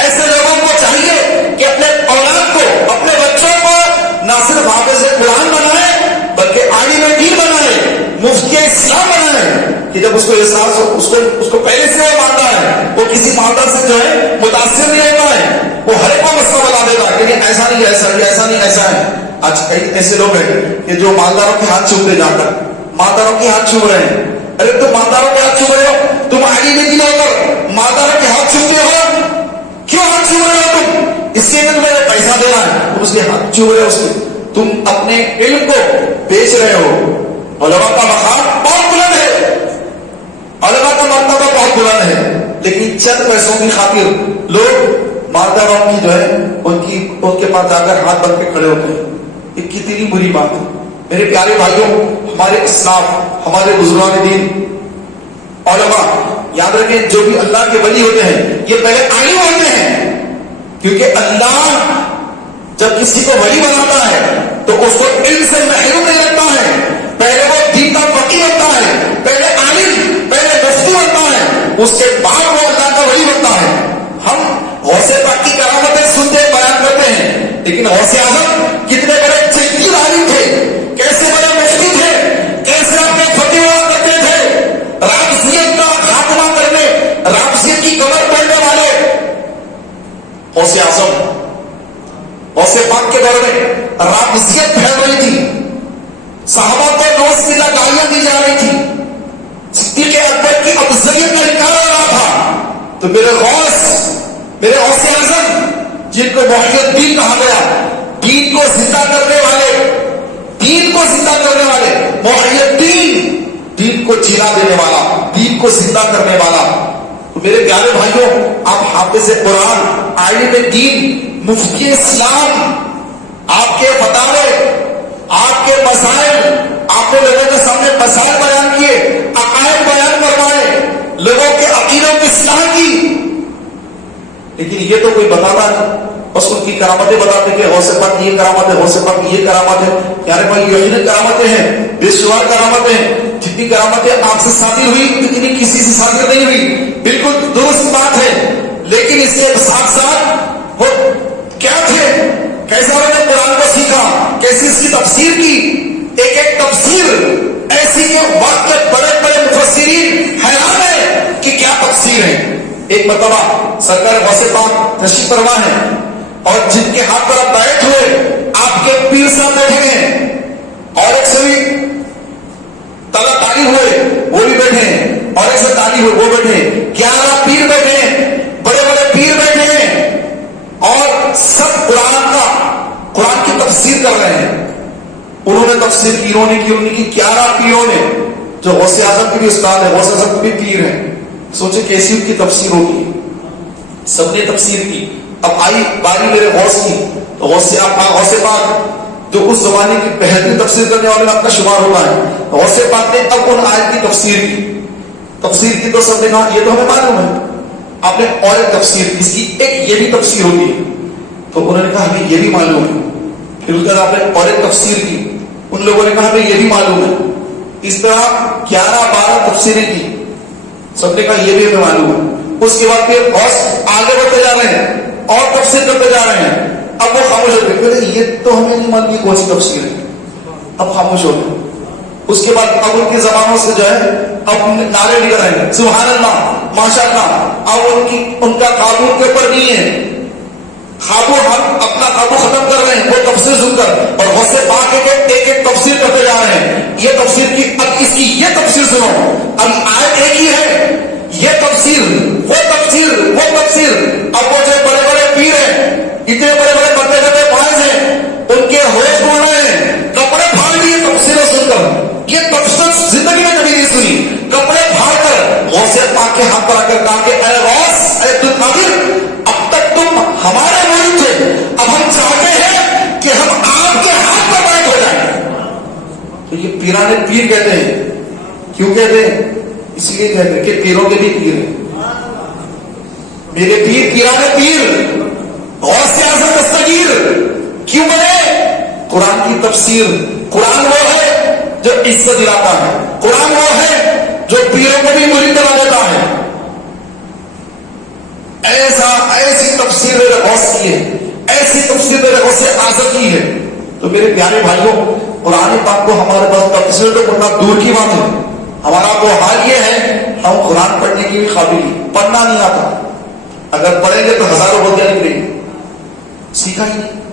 ایسے لوگوں کو چاہیے کہ اپنے اولاد کو, اپنے بچوں کو نہ صرف حافظ قرآن بنائے بلکہ عالم دین بنائے, مفتی اسلام بنائے. کہ جب اس کو احساس ہو, اس کو پہلے سے وہ مانتا ہے, وہ کسی مادہ سے جو ہے متاثر نہیں ہوتا ہے, وہ ہر ایک کو مسئلہ بتا دیتا ہے کہ ایسا نہیں ایسا, یہ ایسا نہیں ایسا ہے. آج کئی ایسے لوگ ہیں کہ جو مالداروں کے ہاتھ چومتے جا کر, مالداروں کے ہاتھ چوم رہے ہیں. ارے تم مالداروں کے ہاتھ چوم رہے ہو, تم عالم دین ہو کر مالداروں کے ہاتھ چومتے ہو, کیوں ہاتھ چوم رہے ہو تم؟ اس کے اندر میں پیسہ دینا ہے, تم اس کے ہاتھ چوم رہے ہو, اس کے تم اپنے علم کو بیچ رہے ہو. علماء کا مقام بہت بلند ہے, علماء کا مرتبہ بہت بلند ہے, لیکن چند پیسوں کی خاطر لوگ مالداروں کی جو ہے ان کے پاس جا کر ہاتھ بن کے کھڑے ہوتے ہیں. یہ کتنی بری بات ہے. میرے پیارے بھائیوں, ہمارے اسلام, ہمارے بزرگان دین, علماء یاد رکھیں, جو بھی اللہ کے ولی ہوتے ہیں یہ پہلے عالم ہوتے ہیں. کیونکہ اللہ جب کسی کو ولی بناتا ہے تو اس کو علم سے محروم نہیں رکھتا ہے, پہلے وہ دین کا فقیہ ہوتا ہے, پہلے عالم, پہلے مفتی ہوتا ہے, اس کے بعد وہ اللہ کا ولی ہوتا ہے. ہم غوث پاک کی کرامتیں سنتے بیان کرتے ہیں, لیکن غوث اعظم کتنے بڑے جلیل عالم تھے, کیسے بڑے مفتی تھے, کیسے اپنے فتح ہوا کرتے تھے, رافضیت کا خاتمہ کرنے, رافضیت کی قبر پڑھنے والے غوث اعظم. غوث پاک کے دور میں رافضیت پھیل رہی تھی, صحابہ کو روز کی گالیاں دی جا رہی تھی, صدیق اکبر کی افضلیت کا انکار ہو رہا تھا. تو میرے غوث اعظم جن کو محی الدین کہا گیا, دین کو زندہ کرنے والے, دین کو زندہ کرنے والے, محی الدین, دین کو جلا دینے والا, دین کو زندہ کرنے والا. تو میرے پیارے بھائیوں, آپ حافظ قرآن, عالم دین, مفتی اسلام, آپ کے فتاوے, آپ کے مسائل, آپ نے لوگوں کے سامنے مسائل بیان کیے, عقائد بیان کروائے, لوگوں کے عقیدوں کی اصلاح کی, لیکن یہ تو کوئی بتاتا نہیں, بس ان کی کرامتیں بتاتے کہ غوث پاک یہ کرامت ہے, غوث پاک یہ کرامت ہے. یار بھائی یقیناً کرامتیں ہیں, بے شمار کرامتیں ہیں. جتنی کرامتیں آپ سے شادی ہوئی اتنی کسی سے شادی نہیں ہوئی, بالکل درست بات ہے. لیکن اس کے ساتھ ساتھ وہ کیا تھے, کیسے انہوں نے قرآن کو سیکھا, کیسی اس کی تفسیر کی, ایک ایک تفسیر ایسی کہ وقت کے بڑے بڑے مفسرین حیران ہے کہ کیا تفسیر ہے. ایک مرتبہ سرکار غوث پاک تشریف فرما ہے, اور جن کے ہاتھ پر آپ بیٹھ ہوئے آپ کے پیر صاحب بیٹھے ہیں, اور ایک سے بھی تلا تالی ہوئے وہ بھی بیٹھے ہیں, اور ایک سے تالی ہوئے وہ بیٹھے ہیں, 11 پیر بیٹھے ہیں, بڑے بڑے پیر بیٹھے ہیں, اور سب قرآن کی تفسیر کر رہے ہیں. انہوں نے تفسیر کی, انہوں نے کی 11 پیروں نے, جو غوث اعظم کے بھی استاد ہے, غوث اعظم کے بھی پیر ہیں. سوچے کیسی ان کی تفسیر ہوگی. سب نے تفسیر کی. اب آئی باری میرے غوث کی, تو غوث پاک جو اس زمانے کی بہترین تفسیر کرنے والے میں آپ کا شمار ہوتا ہے, غوث پاک نے اب ان آیت کی تفسیر کی تو سب نے کہا یہ تو ہمیں معلوم ہے, آپ نے اور ایک تفسیر, اس کی ایک یہ بھی تفسیر ہوتی ہے, تو انہوں نے کہا ہمیں یہ بھی معلوم ہے. پھر اس کے بعد آپ نے اور ایک تفسیر کی, ان لوگوں نے کہا ہمیں یہ بھی معلوم ہے. اس طرح 11-12 تفسیریں کی, سب نے کہا یہ بھی ہمیں معلوم ہے. اس کے بعد پھر غوث آگے بڑھتے جا رہے ہیں اور تفسیر کرتے جا رہے ہیں. اب وہ خاموش ہوتے, کہتے یہ تو ہمیں نہیں معلوم کون سی تفسیر ہے, اب خاموش ہوتے. اس کے بعد اب ان کی زبانوں سے جو ہے اب نعرے نکل رہے ہیں, سبحان اللہ, ماشاء اللہ. اب ان کا قابو کے اوپر نہیں ہے, قابو ہم اپنا قابو ختم کر رہے ہیں وہ تفسیر سن کر, اور غوث پاک ایک ایک تفسیر کرتے جا رہے ہیں. یہ تفسیر کی, اب اس کی یہ تفسیر سنو, اب آیت ایک ہی ہے, یہ تفسیر وہ تفسیر وہ تفسیر. اب وہ جو بڑے بڑے پیر ہیں, اتنے بڑے بڑے بڑے بڑے فائز ہیں, ان کے کے ہاتھ پر آ کر کہا کہ اے غوث، اے عبد القادر، اب تک تم ہمارے مرید تھے، اب ہم چاہتے ہیں کہ ہم آپ کے ہاتھ پر بیٹھ ہو جائیں۔ تو یہ پیران پیر کہتے ہیں۔ کیوں کہتے ہیں؟ اس لیے کہتے ہیں کہ پیروں کے بھی پیر ہیں۔ میرے پیر پیران پیر، غوث اعظم دستگیر کیوں بنے؟ قرآن کی تفسیر۔ قرآن وہ ہے جو عزت دلاتا ہے، قرآن وہ ہے جو پیروں کو بھی مرید بنا دیتا ہے۔ ایسی تفسیر میرے غوث کی ہے، ایسی تفسیر میرے غوث اعظم کی ہے۔ تو میرے پیارے بھائیوں، قرآن پاک کو ہمارے پاس تفسیر تو پڑھنا دور کی بات ہے۔ ہمارا تو حال یہ ہے، ہم قرآن پڑھنے کی بھی قابل نہیں، پڑھنا نہیں آتا۔ اگر پڑھیں گے تو ہزاروں بوتیاں نکلیں گی، سیکھا ہی نہیں۔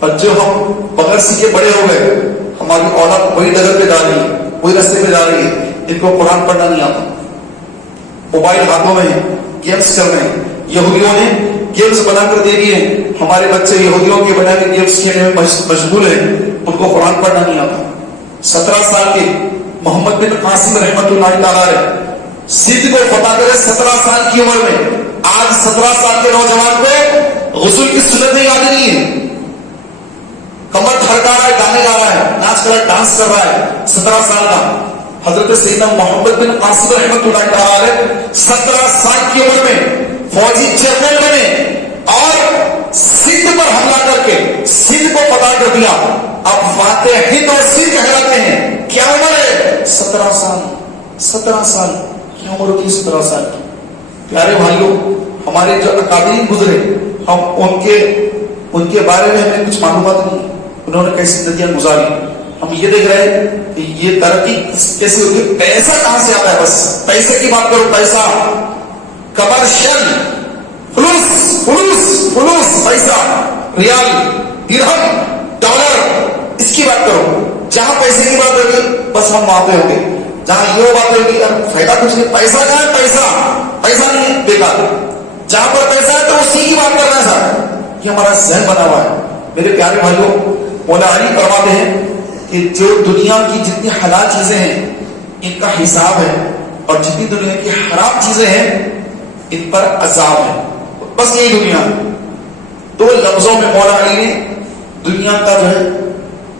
اور جو ہم بغیر سیکھے بڑے ہو گئے، ہماری اولاد وہی ڈگر پہ جا رہی ہے، وہی رستے پہ جا رہی ہے، ان کو قرآن پڑھنا نہیں آتا۔ موبائل ہاتھوں میں ہے، گیمز کر رہے ہیں۔ یہودیوں نے گیمز بنا کر دے دیے، ہمارے بچے یہودیوں کے بنا کے گیمز کھیلنے میں مشغول ہیں، ان کو قرآن پڑھنا نہیں آتا۔ 17 سال کے محمد بن قاسم رحمۃ اللہ تعالی علیہ سندھ کو فتح کرے 17 سال کی عمر میں۔ آج 17 سال کے نوجوان کو غسل کی سنتیں یاد نہیں ہے، کمر تھرکا رہا ہے، گانے گا رہا ہے، ناچ کر رہا ہے، ڈانس کر رہا ہے 17 سال کا۔ حضرت سیدنا محمد بن قاسم رحمۃ اللہ تعالی علیہ 17 سال کی عمر میں فوجی چیئرمین بنے اور سندھ پر حملہ کر کے سندھ کو فتح کر دیا۔ اب فاتح ہند اور سندھ کہلاتے ہیں۔ کیا عمر ہے؟ 17 سال۔ 17 سال کیا عمر ہوتی ہے 17 سال کی؟ پیارے بھائیوں، ہمارے جو اکابرین گزرے، ہم ان کے بارے میں ہمیں کچھ معلومات نہیں، انہوں نے کیسی زندگیاں گزاری۔ ہم یہ دیکھ رہے ہیں کہ یہ ترقی کیسے ہوتی ہے۔ پیسہ کہاں سے آتا ہے؟ بس پیسے کی بات کرو، پیسہ، کمرشل، فلوس فلوس فلوس، پیسہ، ریال، درہم، ڈالر، اس کی بات کرو۔ جہاں پیسے کی بات ہوگی بس ہم وہاں پہ ہوں گے۔ جہاں یہ بات ہوگی یار فائدہ کچھ نہیں، پیسہ کہاں ہے؟ پیسہ نہیں، بیکار۔ جہاں پر پیسہ ہے تو اسی کی بات کرنا ہے سر۔ یہ ہمارا ذہن بنا ہوا ہے۔ میرے پیارے بھائیوں، مولا علی فرماتے ہیں کہ جو دنیا کی جتنی حلال چیزیں ہیں ان کا حساب ہے، اور جتنی دنیا کی حرام چیزیں ہیں ان پر عذاب ہے۔ بس یہی دنیا ہے۔ دو لفظوں میں مولا علی نے دنیا کا جو ہے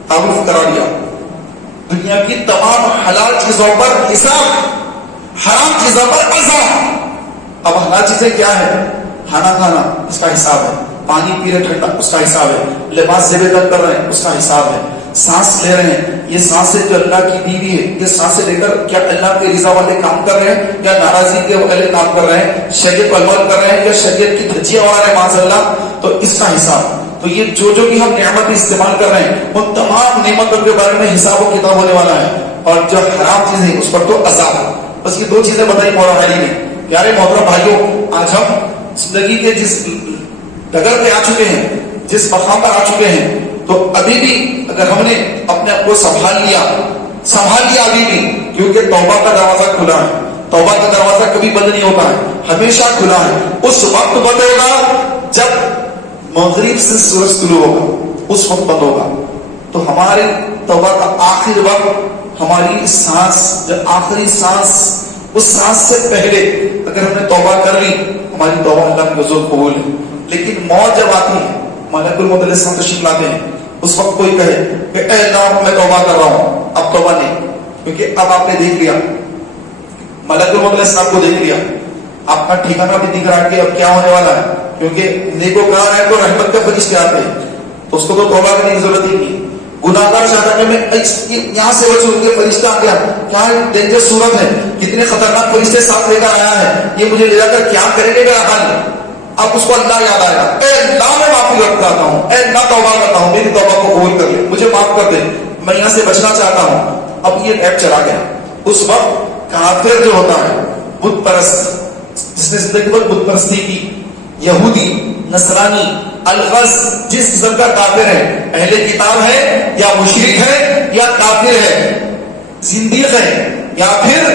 تعارف کرا دیا۔ دنیا کی تمام حلال چیزوں پر حساب، حرام چیزوں پر عذاب۔ اب حلال چیزیں کیا ہے؟ کھانا کھانا، اس کا حساب ہے۔ پانی پی رہے ٹھنڈا، اس کا حساب ہے۔ لباس زیب تن کر رہے ہیں، اس کا حساب ہے۔ سانس لے رہے ہیں، یہ سانسیں جو اللہ کی دی ہوئی ہے، یہ سانسیں لے کر کیا اللہ کے رضا والے کام کر رہے ہیں یا ناراضی کے والے کام کر رہے ہیں؟ شریعت پر عمل کر رہے ہیں یا شریعت کی دھجیاں اڑا رہے ہیں معاذ اللہ؟ تو اس کا حساب۔ تو یہ جو بھی ہم نعمت استعمال کر رہے ہیں ان تمام نعمتوں کے بارے میں حساب و کتاب ہونے والا ہے، اور جو حرام چیزیں اس پر تو عذاب۔ بس یہ دو چیزیں بتائی مولا علی نے۔ پیارے محترم بھائیوں، آج ہم زندگی کے جس ڈگر پہ آ چکے ہیں، جس مقام پر آ چکے ہیں، تو ابھی بھی اگر ہم نے اپنے آپ کو سنبھال لیا ابھی بھی، کیونکہ توبہ کا دروازہ کھلا ہے۔ توبہ کا دروازہ کبھی بند نہیں ہوتا ہے، ہمیشہ کھلا ہے۔ اس وقت بند ہوگا جب مغرب سے سورج طلوع ہوگا، اس وقت بند ہوگا۔ تو ہماری توبہ کا آخری وقت، ہماری سانس، جب آخری سانس، اس سانس سے پہلے اگر ہم نے توبہ کر لی، ہماری توبہ اللہ کے حضور قبول ہے۔ لیکن موت جب آتی ہے، ملک الموت علیہ السلام تشریف لاتے ہیں، اس وقت کوئی کہے کہ اے اللہ میں توبہ کر رہا ہوں، اب توبہ نہیں، کیونکہ اب آپ نے دیکھ لیا، ملک الموت علیہ السلام کو دیکھ لیا، آپ کا ٹھکانہ بھی دکھ رہا ہے کہ اب کیا ہونے والا ہے، کیونکہ نیکوکار ہے تو رحمت کے فرشتے آتے ہیں، تو اس کو تو توبہ کرنے کی ضرورت ہی نہیں۔ گناہگار چاہتا ہے میں یہاں سے بچوں کے فرشتہ آ گیا، کیا ڈینجر صورت ہے، کتنے خطرناق فرشتے ساتھ لے کر آیا ہے، یہ مجھے لے جا کر کیا کریں گے میرا حال۔ اب اس کو اللہ یاد آیا، اے اللہ میں معافی رکھتا ہوں، اے اللہ توبہ کرتا ہوں، میری توبہ کو قبول کر لے، مجھے معاف کر دے، میں یہاں سے بچنا چاہتا ہوں۔ اب یہ ٹیپ چلا گیا۔ اس وقت کافر جو ہوتا ہے، بت پرست، جس نے زندگی پر بت پرستی کی، یہودی، نصرانی، الغز، جس قسم کا کافر ہے، اہل کتاب ہے یا مشرک ہے یا کافر ہے، زندیق ہے یا پھر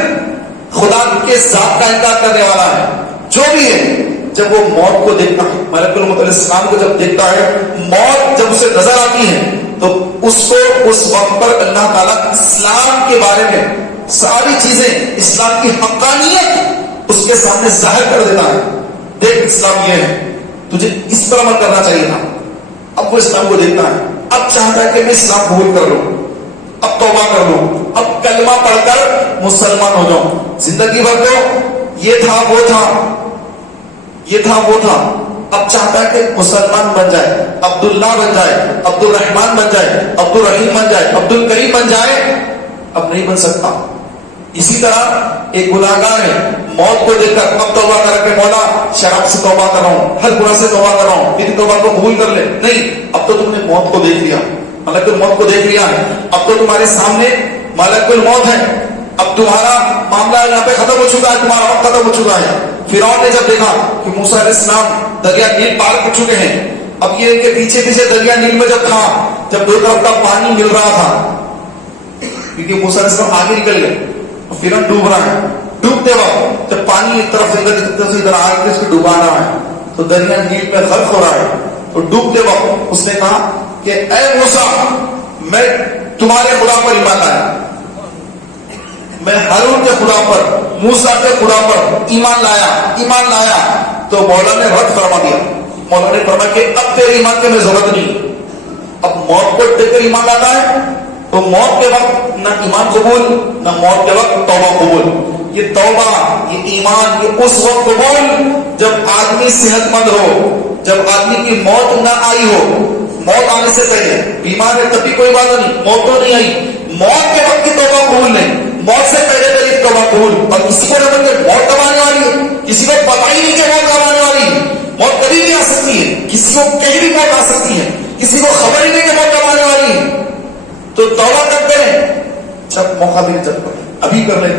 خدا کے ذات کا انکار کرنے والا ہے، جو بھی ہے، جب وہ موت کو دیکھتا ہے، ملک الموت علیہ السلام کو جب دیکھتا ہے، موت جب اسے نظر آتی ہے، تو اس کو اس وقت پر اللہ تعالیٰ اسلام کے بارے میں ساری چیزیں، اسلام کی حقانیت اس کے سامنے ظاہر کر دیتا ہے، دیکھ اسلام یہ ہے، تجھے اس پر عمل کرنا چاہیے تھا. اب وہ اسلام کو دیکھتا ہے، اب چاہتا ہے کہ میں اسلام قبول کر لوں، اب توبہ کر لوں، اب کلمہ پڑھ کر مسلمان ہو جاؤں. زندگی بھر تو یہ تھا وہ تھا، یہ تھا وہ تھا، اب چاہتا ہے کہ مسلمان بن جائے، عبداللہ بن جائے، عبد الرحمان بن جائے، عبد الرحیم بن جائے، عبد الکریم بن جائے. اب نہیں بن سکتا. اسی طرح ایک گناہگار ہے، موت کو دیکھ کر اب توبہ کر کے مولا شراب سے توبہ کر رہا ہوں، ہر گناہ سے توبہ کر رہا ہوں، میری توبہ کو قبول کر لے. نہیں، اب تو تم نے موت کو دیکھ لیا، ملک الموت کو دیکھ لیا ہے، اب تو تمہارے سامنے ملک الموت ہے، اب تمہارا معاملہ یہاں پہ ختم ہو چکا ہے، تمہارا وقت ختم ہو چکا ہے. فرعون نے جب دیکھا کہ موسیٰ علیہ السلام دریا نیل پار کر چکے ہیں، اب یہ کہ پیچھے پیچھے دریا نیل میں جب تھا، جب دو طرف کا پانی مل رہا تھا، کیونکہ موسیٰ علیہ السلام آگے نکل گئے، فرعون ڈوب رہا ہے. ڈوبتے وقت جب پانی ایک طرف سے ادھر آ کے اس کو ڈوبا رہا ہے تو دریا نیل میں غرق ہو رہا ہے. تو ڈوبتے وقت اس نے کہا کہ اے موسیٰ، میں تمہارے خدا پر ایمان لایا، میں ہارون کے خدا پر، موسیٰ کے خدا پر ایمان لایا. تو مولا نے رد فرما دیا. مولا نے فرمایا کہ اب تیرے ایمان کی میں ضرورت نہیں. اب موت کو دیکھ کر ایمان لاتا ہے تو موت کے وقت نہ ایمان قبول، نہ موت کے وقت توبہ قبول. یہ توبہ، یہ ایمان، یہ اس وقت قبول جب آدمی صحت مند ہو، جب آدمی کی موت نہ آئی ہو. موت آنے سے پہلے بیمار ہے تب بھی کوئی بات نہیں، موت تو نہیں آئی، موت کے وقت کی توبہ قبول نہیں، موت سے پہلے پہلے توبہ قبول. اور کسی کو نہ کہ موت کب آنے والی ہے، کسی کو پتہ ہی نہیں کہ موت کب آنے والی ہے. موت کبھی بھی آ سکتی ہے، کسی کو کہیں بھی موت آ سکتی ہے، کسی کو خبر ہی نہیں کہ موت کب آنے والی ہے. تو توبہ کب کریں؟ جب موقع ملے، جب کریں، ابھی کر لیں.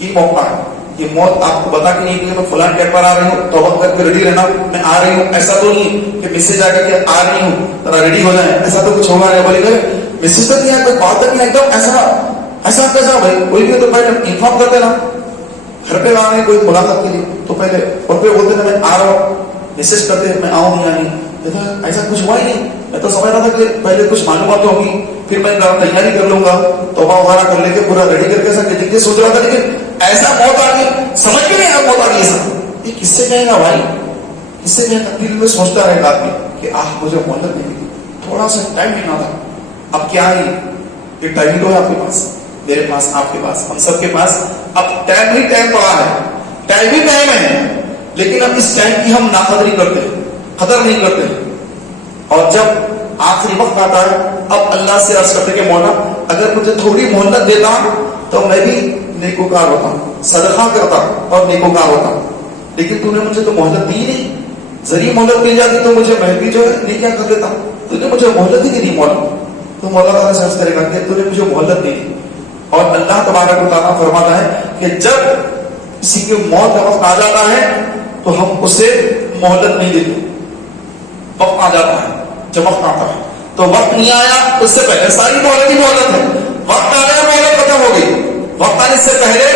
یہ موقع ہے. یہ موت آپ کو بتا کے نہیں کہ میں فلاں ٹائم پر آ رہی ہوں، توبہ کر کے ریڈی رہنا، میں آ رہی ہوں. ایسا تو نہیں کہ میسج آ کر کے آ رہی ہوں ذرا ریڈی ہو جائیں، ایسا تو کچھ ہوگا نہیں. بولے گا میسج تک نہیں ہے، کوئی بات تک نہیں، ایک دم ایسا کیسا بھائی؟ کوئی بھی تو پہلے انفارم کرتے نا، گھر پہ آ رہے ہیں کوئی ملاقات کے لیے تو پہلے اور پھر بولتے نا میں آ رہا ہوں، میسج کرتے میں آؤں یا نہیں. ایسا کچھ ہوا ہی نہیں. میں تو سمجھ رہا تھا کہ پہلے کچھ معلومات ہوگی، پھر میں تیاری کر لوں گا، توبہ وغیرہ کر لے کے پورا ریڈی کر کے ایسا کہ سوچ رہا تھا. لیکن ایسا موت آ گئی، سمجھ بھی نہیں آیا موت آ گئی. ایسا یہ کس سے کہے گا بھائی؟ اس سے میں دل میں سوچتا رہے گا آدمی کہ مجھے مہلت نہیں دی، تھوڑا سا ٹائم لینا تھا. اب کیا ہے یہ ٹائم تو ہے آپ کے پاس، میرے پاس، آپ کے پاس، ہم سب کے پاس. اب ٹائم ہی ٹائم پڑا ہے، ٹائم ہی ٹائم ہے، لیکن اب اس ٹائم کی ہم ناقدری کرتے ہیں، قدر نہیں کرتے. اور جب آخری وقت آتا ہے اب اللہ سے عرض کرتے کہ مولا اگر مجھے تھوڑی مہلت دیتا تو میں بھی نیکوکار ہوتا، صدقہ کرتا اور نیکوکار ہوتا. لیکن تو نے مجھے تو مہلت دی نہیں. ذریعہ مہلت مل جاتی تو مجھے میں بھی جو ہے نیکیاں کر دیتا. تو نے مجھے مہلت ہی نہیں دی مولا. تو مولا تعالیٰ سے عرض کرے گا کہ تو نے مجھے مہلت نہیں دی. اور اللہ تبارک و تعالیٰ فرماتا ہے کہ جب کسی کی موت کا وقت آ جاتا ہے تو ہم اسے مہلت نہیں دیتے. وقت آ جاتا ہے، جب وقت آتا ہے تو وقت نہیں آیا اس سے پہلے ساری مہلت ہی مہلت ہے. وقت آ گیا مہلت ختم ہو گئی. وقت آنے سے پہلے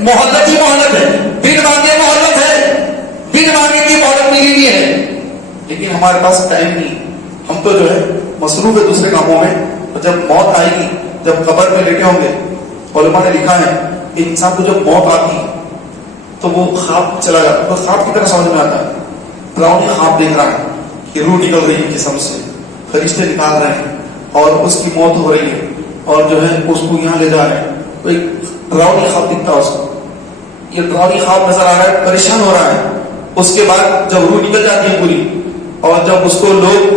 مہلت ہی مہلت ہے، بن مانگے مہلت ہے، بن مانگے کی مہلت ملی ہوئی ہے. لیکن ہمارے پاس ٹائم نہیں، ہم تو جو ہے مصروف ہے دوسرے کاموں میں. اور جب موت آئے گی، جب قبر میں لیٹے ہوں گے، علماء نے لکھا ہے کہ انسان کو جب موت آتی ہے تو وہ خواب چلا جاتا ہے. تو خواب کی طرح سمجھ میں آتا ہے، ڈراؤنی خواب دیکھ رہا ہے کہ روح نکل رہی ہے جسم سے، فرشتے نکال رہے ہیں اور اس کی موت ہو رہی ہے اور جو ہے اس کو یہاں لے جا رہے ہیں. تو ایک ڈراؤنی خواب دکھتا ہے اس کو، یہ ڈراؤنی خواب نظر آ رہا ہے، پریشان ہو رہا ہے. اس کے بعد جب روح نکل جاتی ہے پوری اور جب اس کو لوگ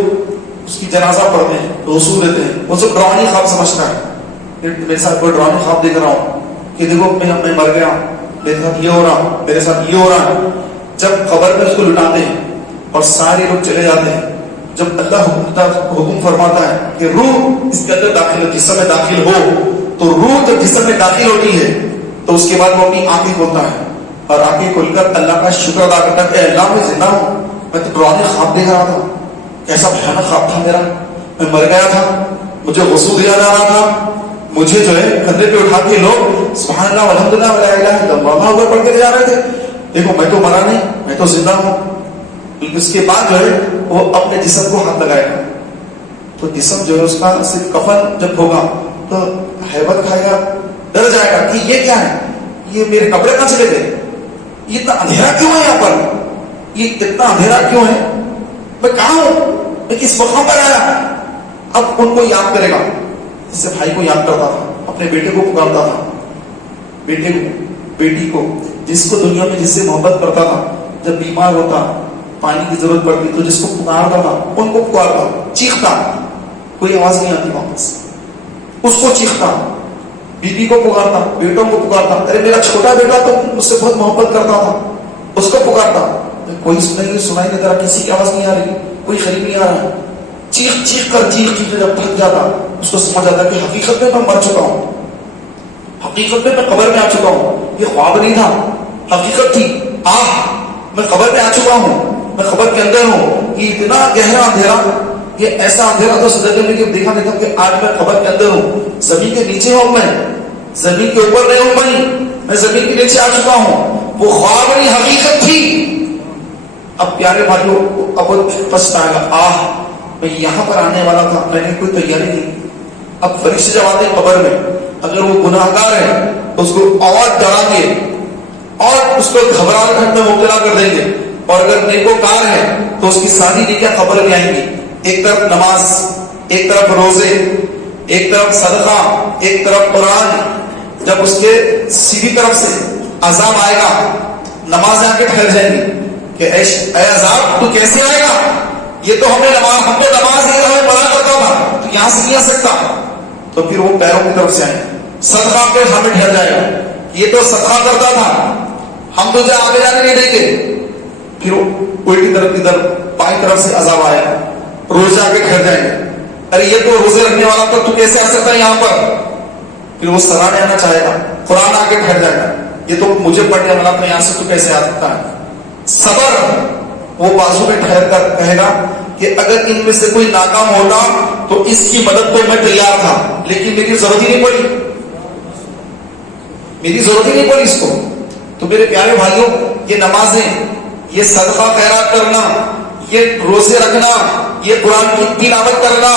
اس کی جنازہ پڑھتے ہیں، رسول دیتے ہیں، وہ سب ڈراؤنی خواب سمجھتا ہے. میرے ساتھ کوئی ڈراؤنی خواب دیکھ رہا ہوں کہ دیکھو میں مر گیا، میرے ساتھ یہ ہو رہا، میرے ساتھ یہ ہو رہا ہے. جب قبر میں اس کو لٹاتے ہیں اور سارے لوگ چلے جاتے ہیں، جب اللہ حکم فرماتا ہے کہ روح اس کے اندر داخل ہو، جسم میں داخل ہو، تو روح جب جسم میں داخل ہوتی ہے تو اس کے بعد وہ اپنی آنکھیں کھولتا ہے اور آنکھیں کھول کر اللہ کا شکر ادا کرتا ہے کہ اللہ میں زندہ ہوں. میں تو ڈراؤنی خواب دیکھ رہا تھا، کیسا بھیانک خواب تھا میرا، میں مر گیا تھا، مجھے غسل دیا جا رہا تھا، مجھے جو ہے کندھے پہ اٹھا کے لوگ سبحان اللہ الحمدللہ ولا الہ الا اللہ اللہ پڑھ کے لے جا رہے تھے. دیکھو میں تو مرا نہیں، میں تو زندہ ہوں. اس کے بعد جو ہے وہ اپنے جسم کو ہاتھ لگائے گا تو جسم جو ہے اس کا صرف کفن جب ہوگا تو حیبت کھائے گا، ڈر جائے گا کہ یہ کیا ہے، یہ میرے کپڑے کہاں چلے گئے. یہ اتنا اندھیرا کیوں ہے یہاں پر, یہ اتنا اندھیرا کیوں ہے, میں کہاں ہوں, میں کس مقام پر آیا. اب ان کو یاد کرے گا, جسے بھائی کو یاد کرتا تھا, اپنے بیٹے کو پکارتا تھا, بیٹے کو, بیٹی کو, جس کو دنیا میں جس سے محبت کرتا تھا, جب بیمار ہوتا, پانی کی ضرورت پڑتی تو جس کو پکارتا تھا ان کو پکارتا, چیختا, کوئی آواز نہیں آتی واپس, اس کو چیختا, بیوی کو پکارتا, بیٹوں کو پکارتا, ارے میرا چھوٹا بیٹا تو مجھ سے بہت محبت کرتا تھا, اس کو پکارتا, کوئی سنائی نہیں دے رہا, کسی کی آواز نہیں آ رہی, کوئی قریب نہیں آ رہا, چیخ چیخ کر جب تھک جاتا, اس کو سمجھ آتا کہ حقیقت میں مر چکا ہوں, حقیقت میں قبر میں آ چکا ہوں, یہ خواب نہیں تھا, حقیقت تھی. میں قبر میں آ چکا ہوں, میں قبر کے اندر ہوں. یہ اتنا گہرا اندھیرا, یہ ایسا اندھیرا تو زندگی میں کبھی دیکھا نہیں تھا کہ آج میں قبر کے اندر ہوں. زمین کے نیچے ہوں, میں زمین کے اوپر نہیں ہوں, میں زمین کے نیچے آ چکا ہوں. وہ خواب نہیں, حقیقت تھی. اب پیارے بھائیوں, اب پچھتائے گا, میں یہاں پر آنے والا تھا, میں نے کوئی تیاری نہیں. اب فرشتے جب آتے ہیں قبر میں, اگر وہ گناہگار ہے اس کو اور ڈرا کے اور اس کو گھبراہٹ میں مبتلا کر دیں گے, اور اگر نیکوکار ہے تو اس کی ساری نیکیاں قبر میں آئیں گی. ایک طرف نماز, ایک طرف روزے, ایک طرف صدقہ, ایک طرف قرآن. جب اس کے سیدھی طرف سے عذاب آئے گا, نماز آ کے ٹھہر جائیں گی کہ اے عذاب تو کیسے آئے گا, یہ تو ہم تو نماز ہی ہمیں پڑھا کرتا تھا, تو یہاں سے نہیں آ سکتا. تو پھر وہ پیروں کی طرف سے آئے, صدقہ پہ ہمیں ٹھہر جائے گا, یہ تو صدقہ کرتا تھا, ہم تو آگے جانے نہیں دیں گے. پھر وہ الٹی طرف کی طرف بائیں طرف سے عذاب آئے, روزے آ کے ٹھہر جائیں گے, ارے یہ تو روزے رکھنے والا تو کیسے آ سکتا ہے یہاں پر. پھر وہ سرانے آنا چاہے گا, قرآن آ کے ٹھہر جائے گا, یہ تو مجھے پڑھنے والا تو یہاں سے تو کیسے آ سکتا ہے. صبر, وہ بازو میں ٹھہر کر کہے گا کہ اگر ان میں سے کوئی ناکام ہوتا تو اس کی مدد کو میں تیار تھا, لیکن میری ضرورت ہی نہیں پڑی, میری ضرورت ہی نہیں پڑی اس کو. تو میرے پیارے بھائیوں, یہ نمازیں, یہ صدقہ خیرات کرنا, یہ روزے رکھنا, یہ قرآن کی تلاوت کرنا,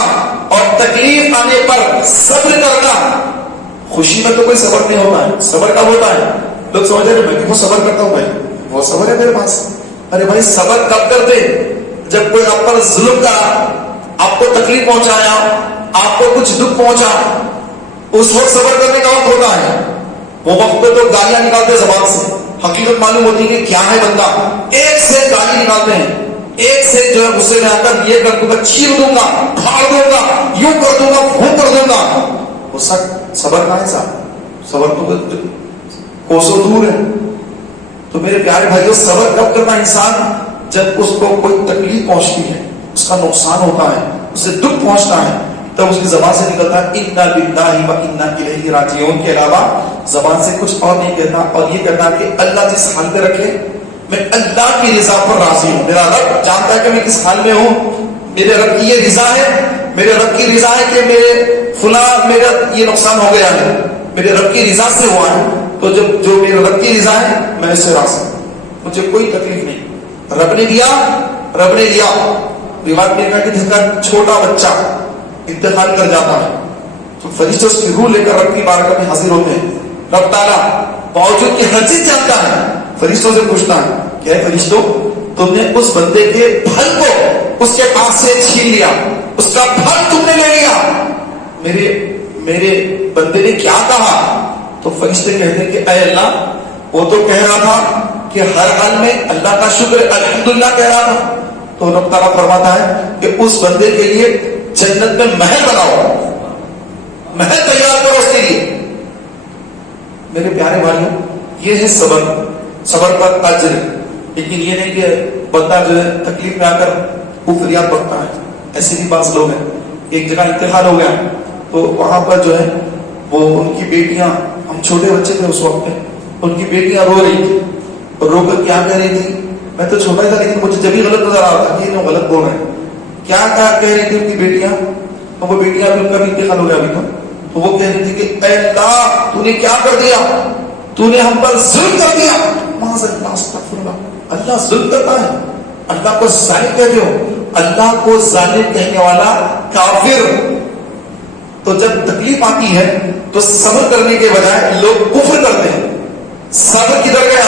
اور تکلیف آنے پر صبر کرنا. خوشی میں تو کوئی صبر نہیں ہوتا ہے, صبر کب ہوتا ہے؟ لوگ سمجھتے ہیں میں وہ صبر کرتا ہوں, بھائی وہ صبر ہے میرے پاس. ارے بھائی صبر کب کرتے, جب کوئی آپ پر ظلم کرا, آپ کو تکلیف پہنچایا, آپ کو کچھ دکھ پہنچا, اس وقت صبر کرنے کا وقت ہوتا ہے. وہ وقت پہ تو گالیاں نکالتے زبان سے, حقیقت معلوم ہوتی ہے کہ کیا ہے بندہ, ایک سے گالی نکالتے ہیں, ایک سے جو ہے غصے میں آ کر یہ کر دوں گا, چیر دوں گا, پھاڑ دوں گا, یوں کر دوں گا, وہ کر دوں گا. وہ سب صبر کا ہے صاحب, صبر تو کوسوں دور ہے. تو میرے پیارے بھائیوں, صبر کب کرنا انسان, جب اس کو کوئی تکلیف پہنچتی ہے, اس کا نقصان ہوتا ہے, اسے دکھ پہنچتا ہے, تب اس کی زبان سے نکلتا ہے انا للہ و انا الیہ راجعون کے علاوہ زبان سے کچھ اور نہیں کہتا, اور یہ کہتا کہ اللہ جس حال پہ رکھے میں اللہ کی رضا پر راضی ہوں. میرا رب جانتا ہے کہ میں کس حال میں ہوں, میرے رب کی یہ رضا ہے, میرے رب کی رضا ہے کہ میرے فلاں میرا یہ نقصان ہو گیا ہے, میرے رب کی رضا سے ہوا ہے. تو جب جو میرے رب کی رضا ہے میں اس سے راضی ہوں, مجھے کوئی تکلیف نہیں. رب نے دیا, رب نے دیا. روایت میں کہا کہ جس کا چھوٹا بچہ انتقال کر جاتا ہے تو فرشتے اس کی روح لے کر رب کی بارگاہ میں حاضر ہوتے ہیں. رب تعالیٰ باوجود کہ ہر چیز جانتا ہے, فرشتوں سے پوچھتا ہے کہ اے فرشتوں, تم نے اس بندے کے پھل کو اس کے پاس سے چھین لیا, اس کا پھل تم نے لے لیا, میرے بندے نے کیا کہا؟ تو فرشتے کہتے ہیں کہ اے اللہ, وہ تو کہہ رہا تھا کہ ہر حال میں اللہ کا شکر الحمدللہ کہہ رہا تھا. تو رب تعالیٰ فرماتا ہے کہ اس بندے کے لیے جنت میں محل بناؤ, محل تیار کرو اس کے لیے. میرے پیارے بھائیوں, یہ ہے صبر, صبر پر اجر. لیکن یہ نہیں کہ بندہ جو ہے تکلیف میں آ کر وہ فریاد پڑتا ہے. ایسے بھی بعض لوگ ہیں, ایک جگہ انتقال ہو گیا تو وہاں پر جو ہے وہ ان کی بیٹیاں, ہم چھوٹے بچے تھے اس وقت میں, ان کی بیٹیاں رو رہی تھی, اور رو کر کیا کہہ رہی تھی, میں تو چھوٹا ہی تھا لیکن مجھے جب بھی غلط نظر آ رہا تھا کہ یہ غلط بول رہے ہیں. کیا کہہ رہی تھی ان کی بیٹیاں, اور وہ بیٹیاں ان کا بھی انتقال ہو گیا ابھی تو وہ کہہ رہی تھی کہ اے اللہ تو نے کیا کر دیا, تو نے ہم پر ظلم کر دیا. اللہ ظلم کرتا ہے, اللہ کو ظالم کہتے ہو, اللہ کو ظالم کہنے والا کافر. تو جب تکلیف آتی ہے تو صبر کرنے کے بجائے لوگ کفر کرتے ہیں. صبر کدھر گیا,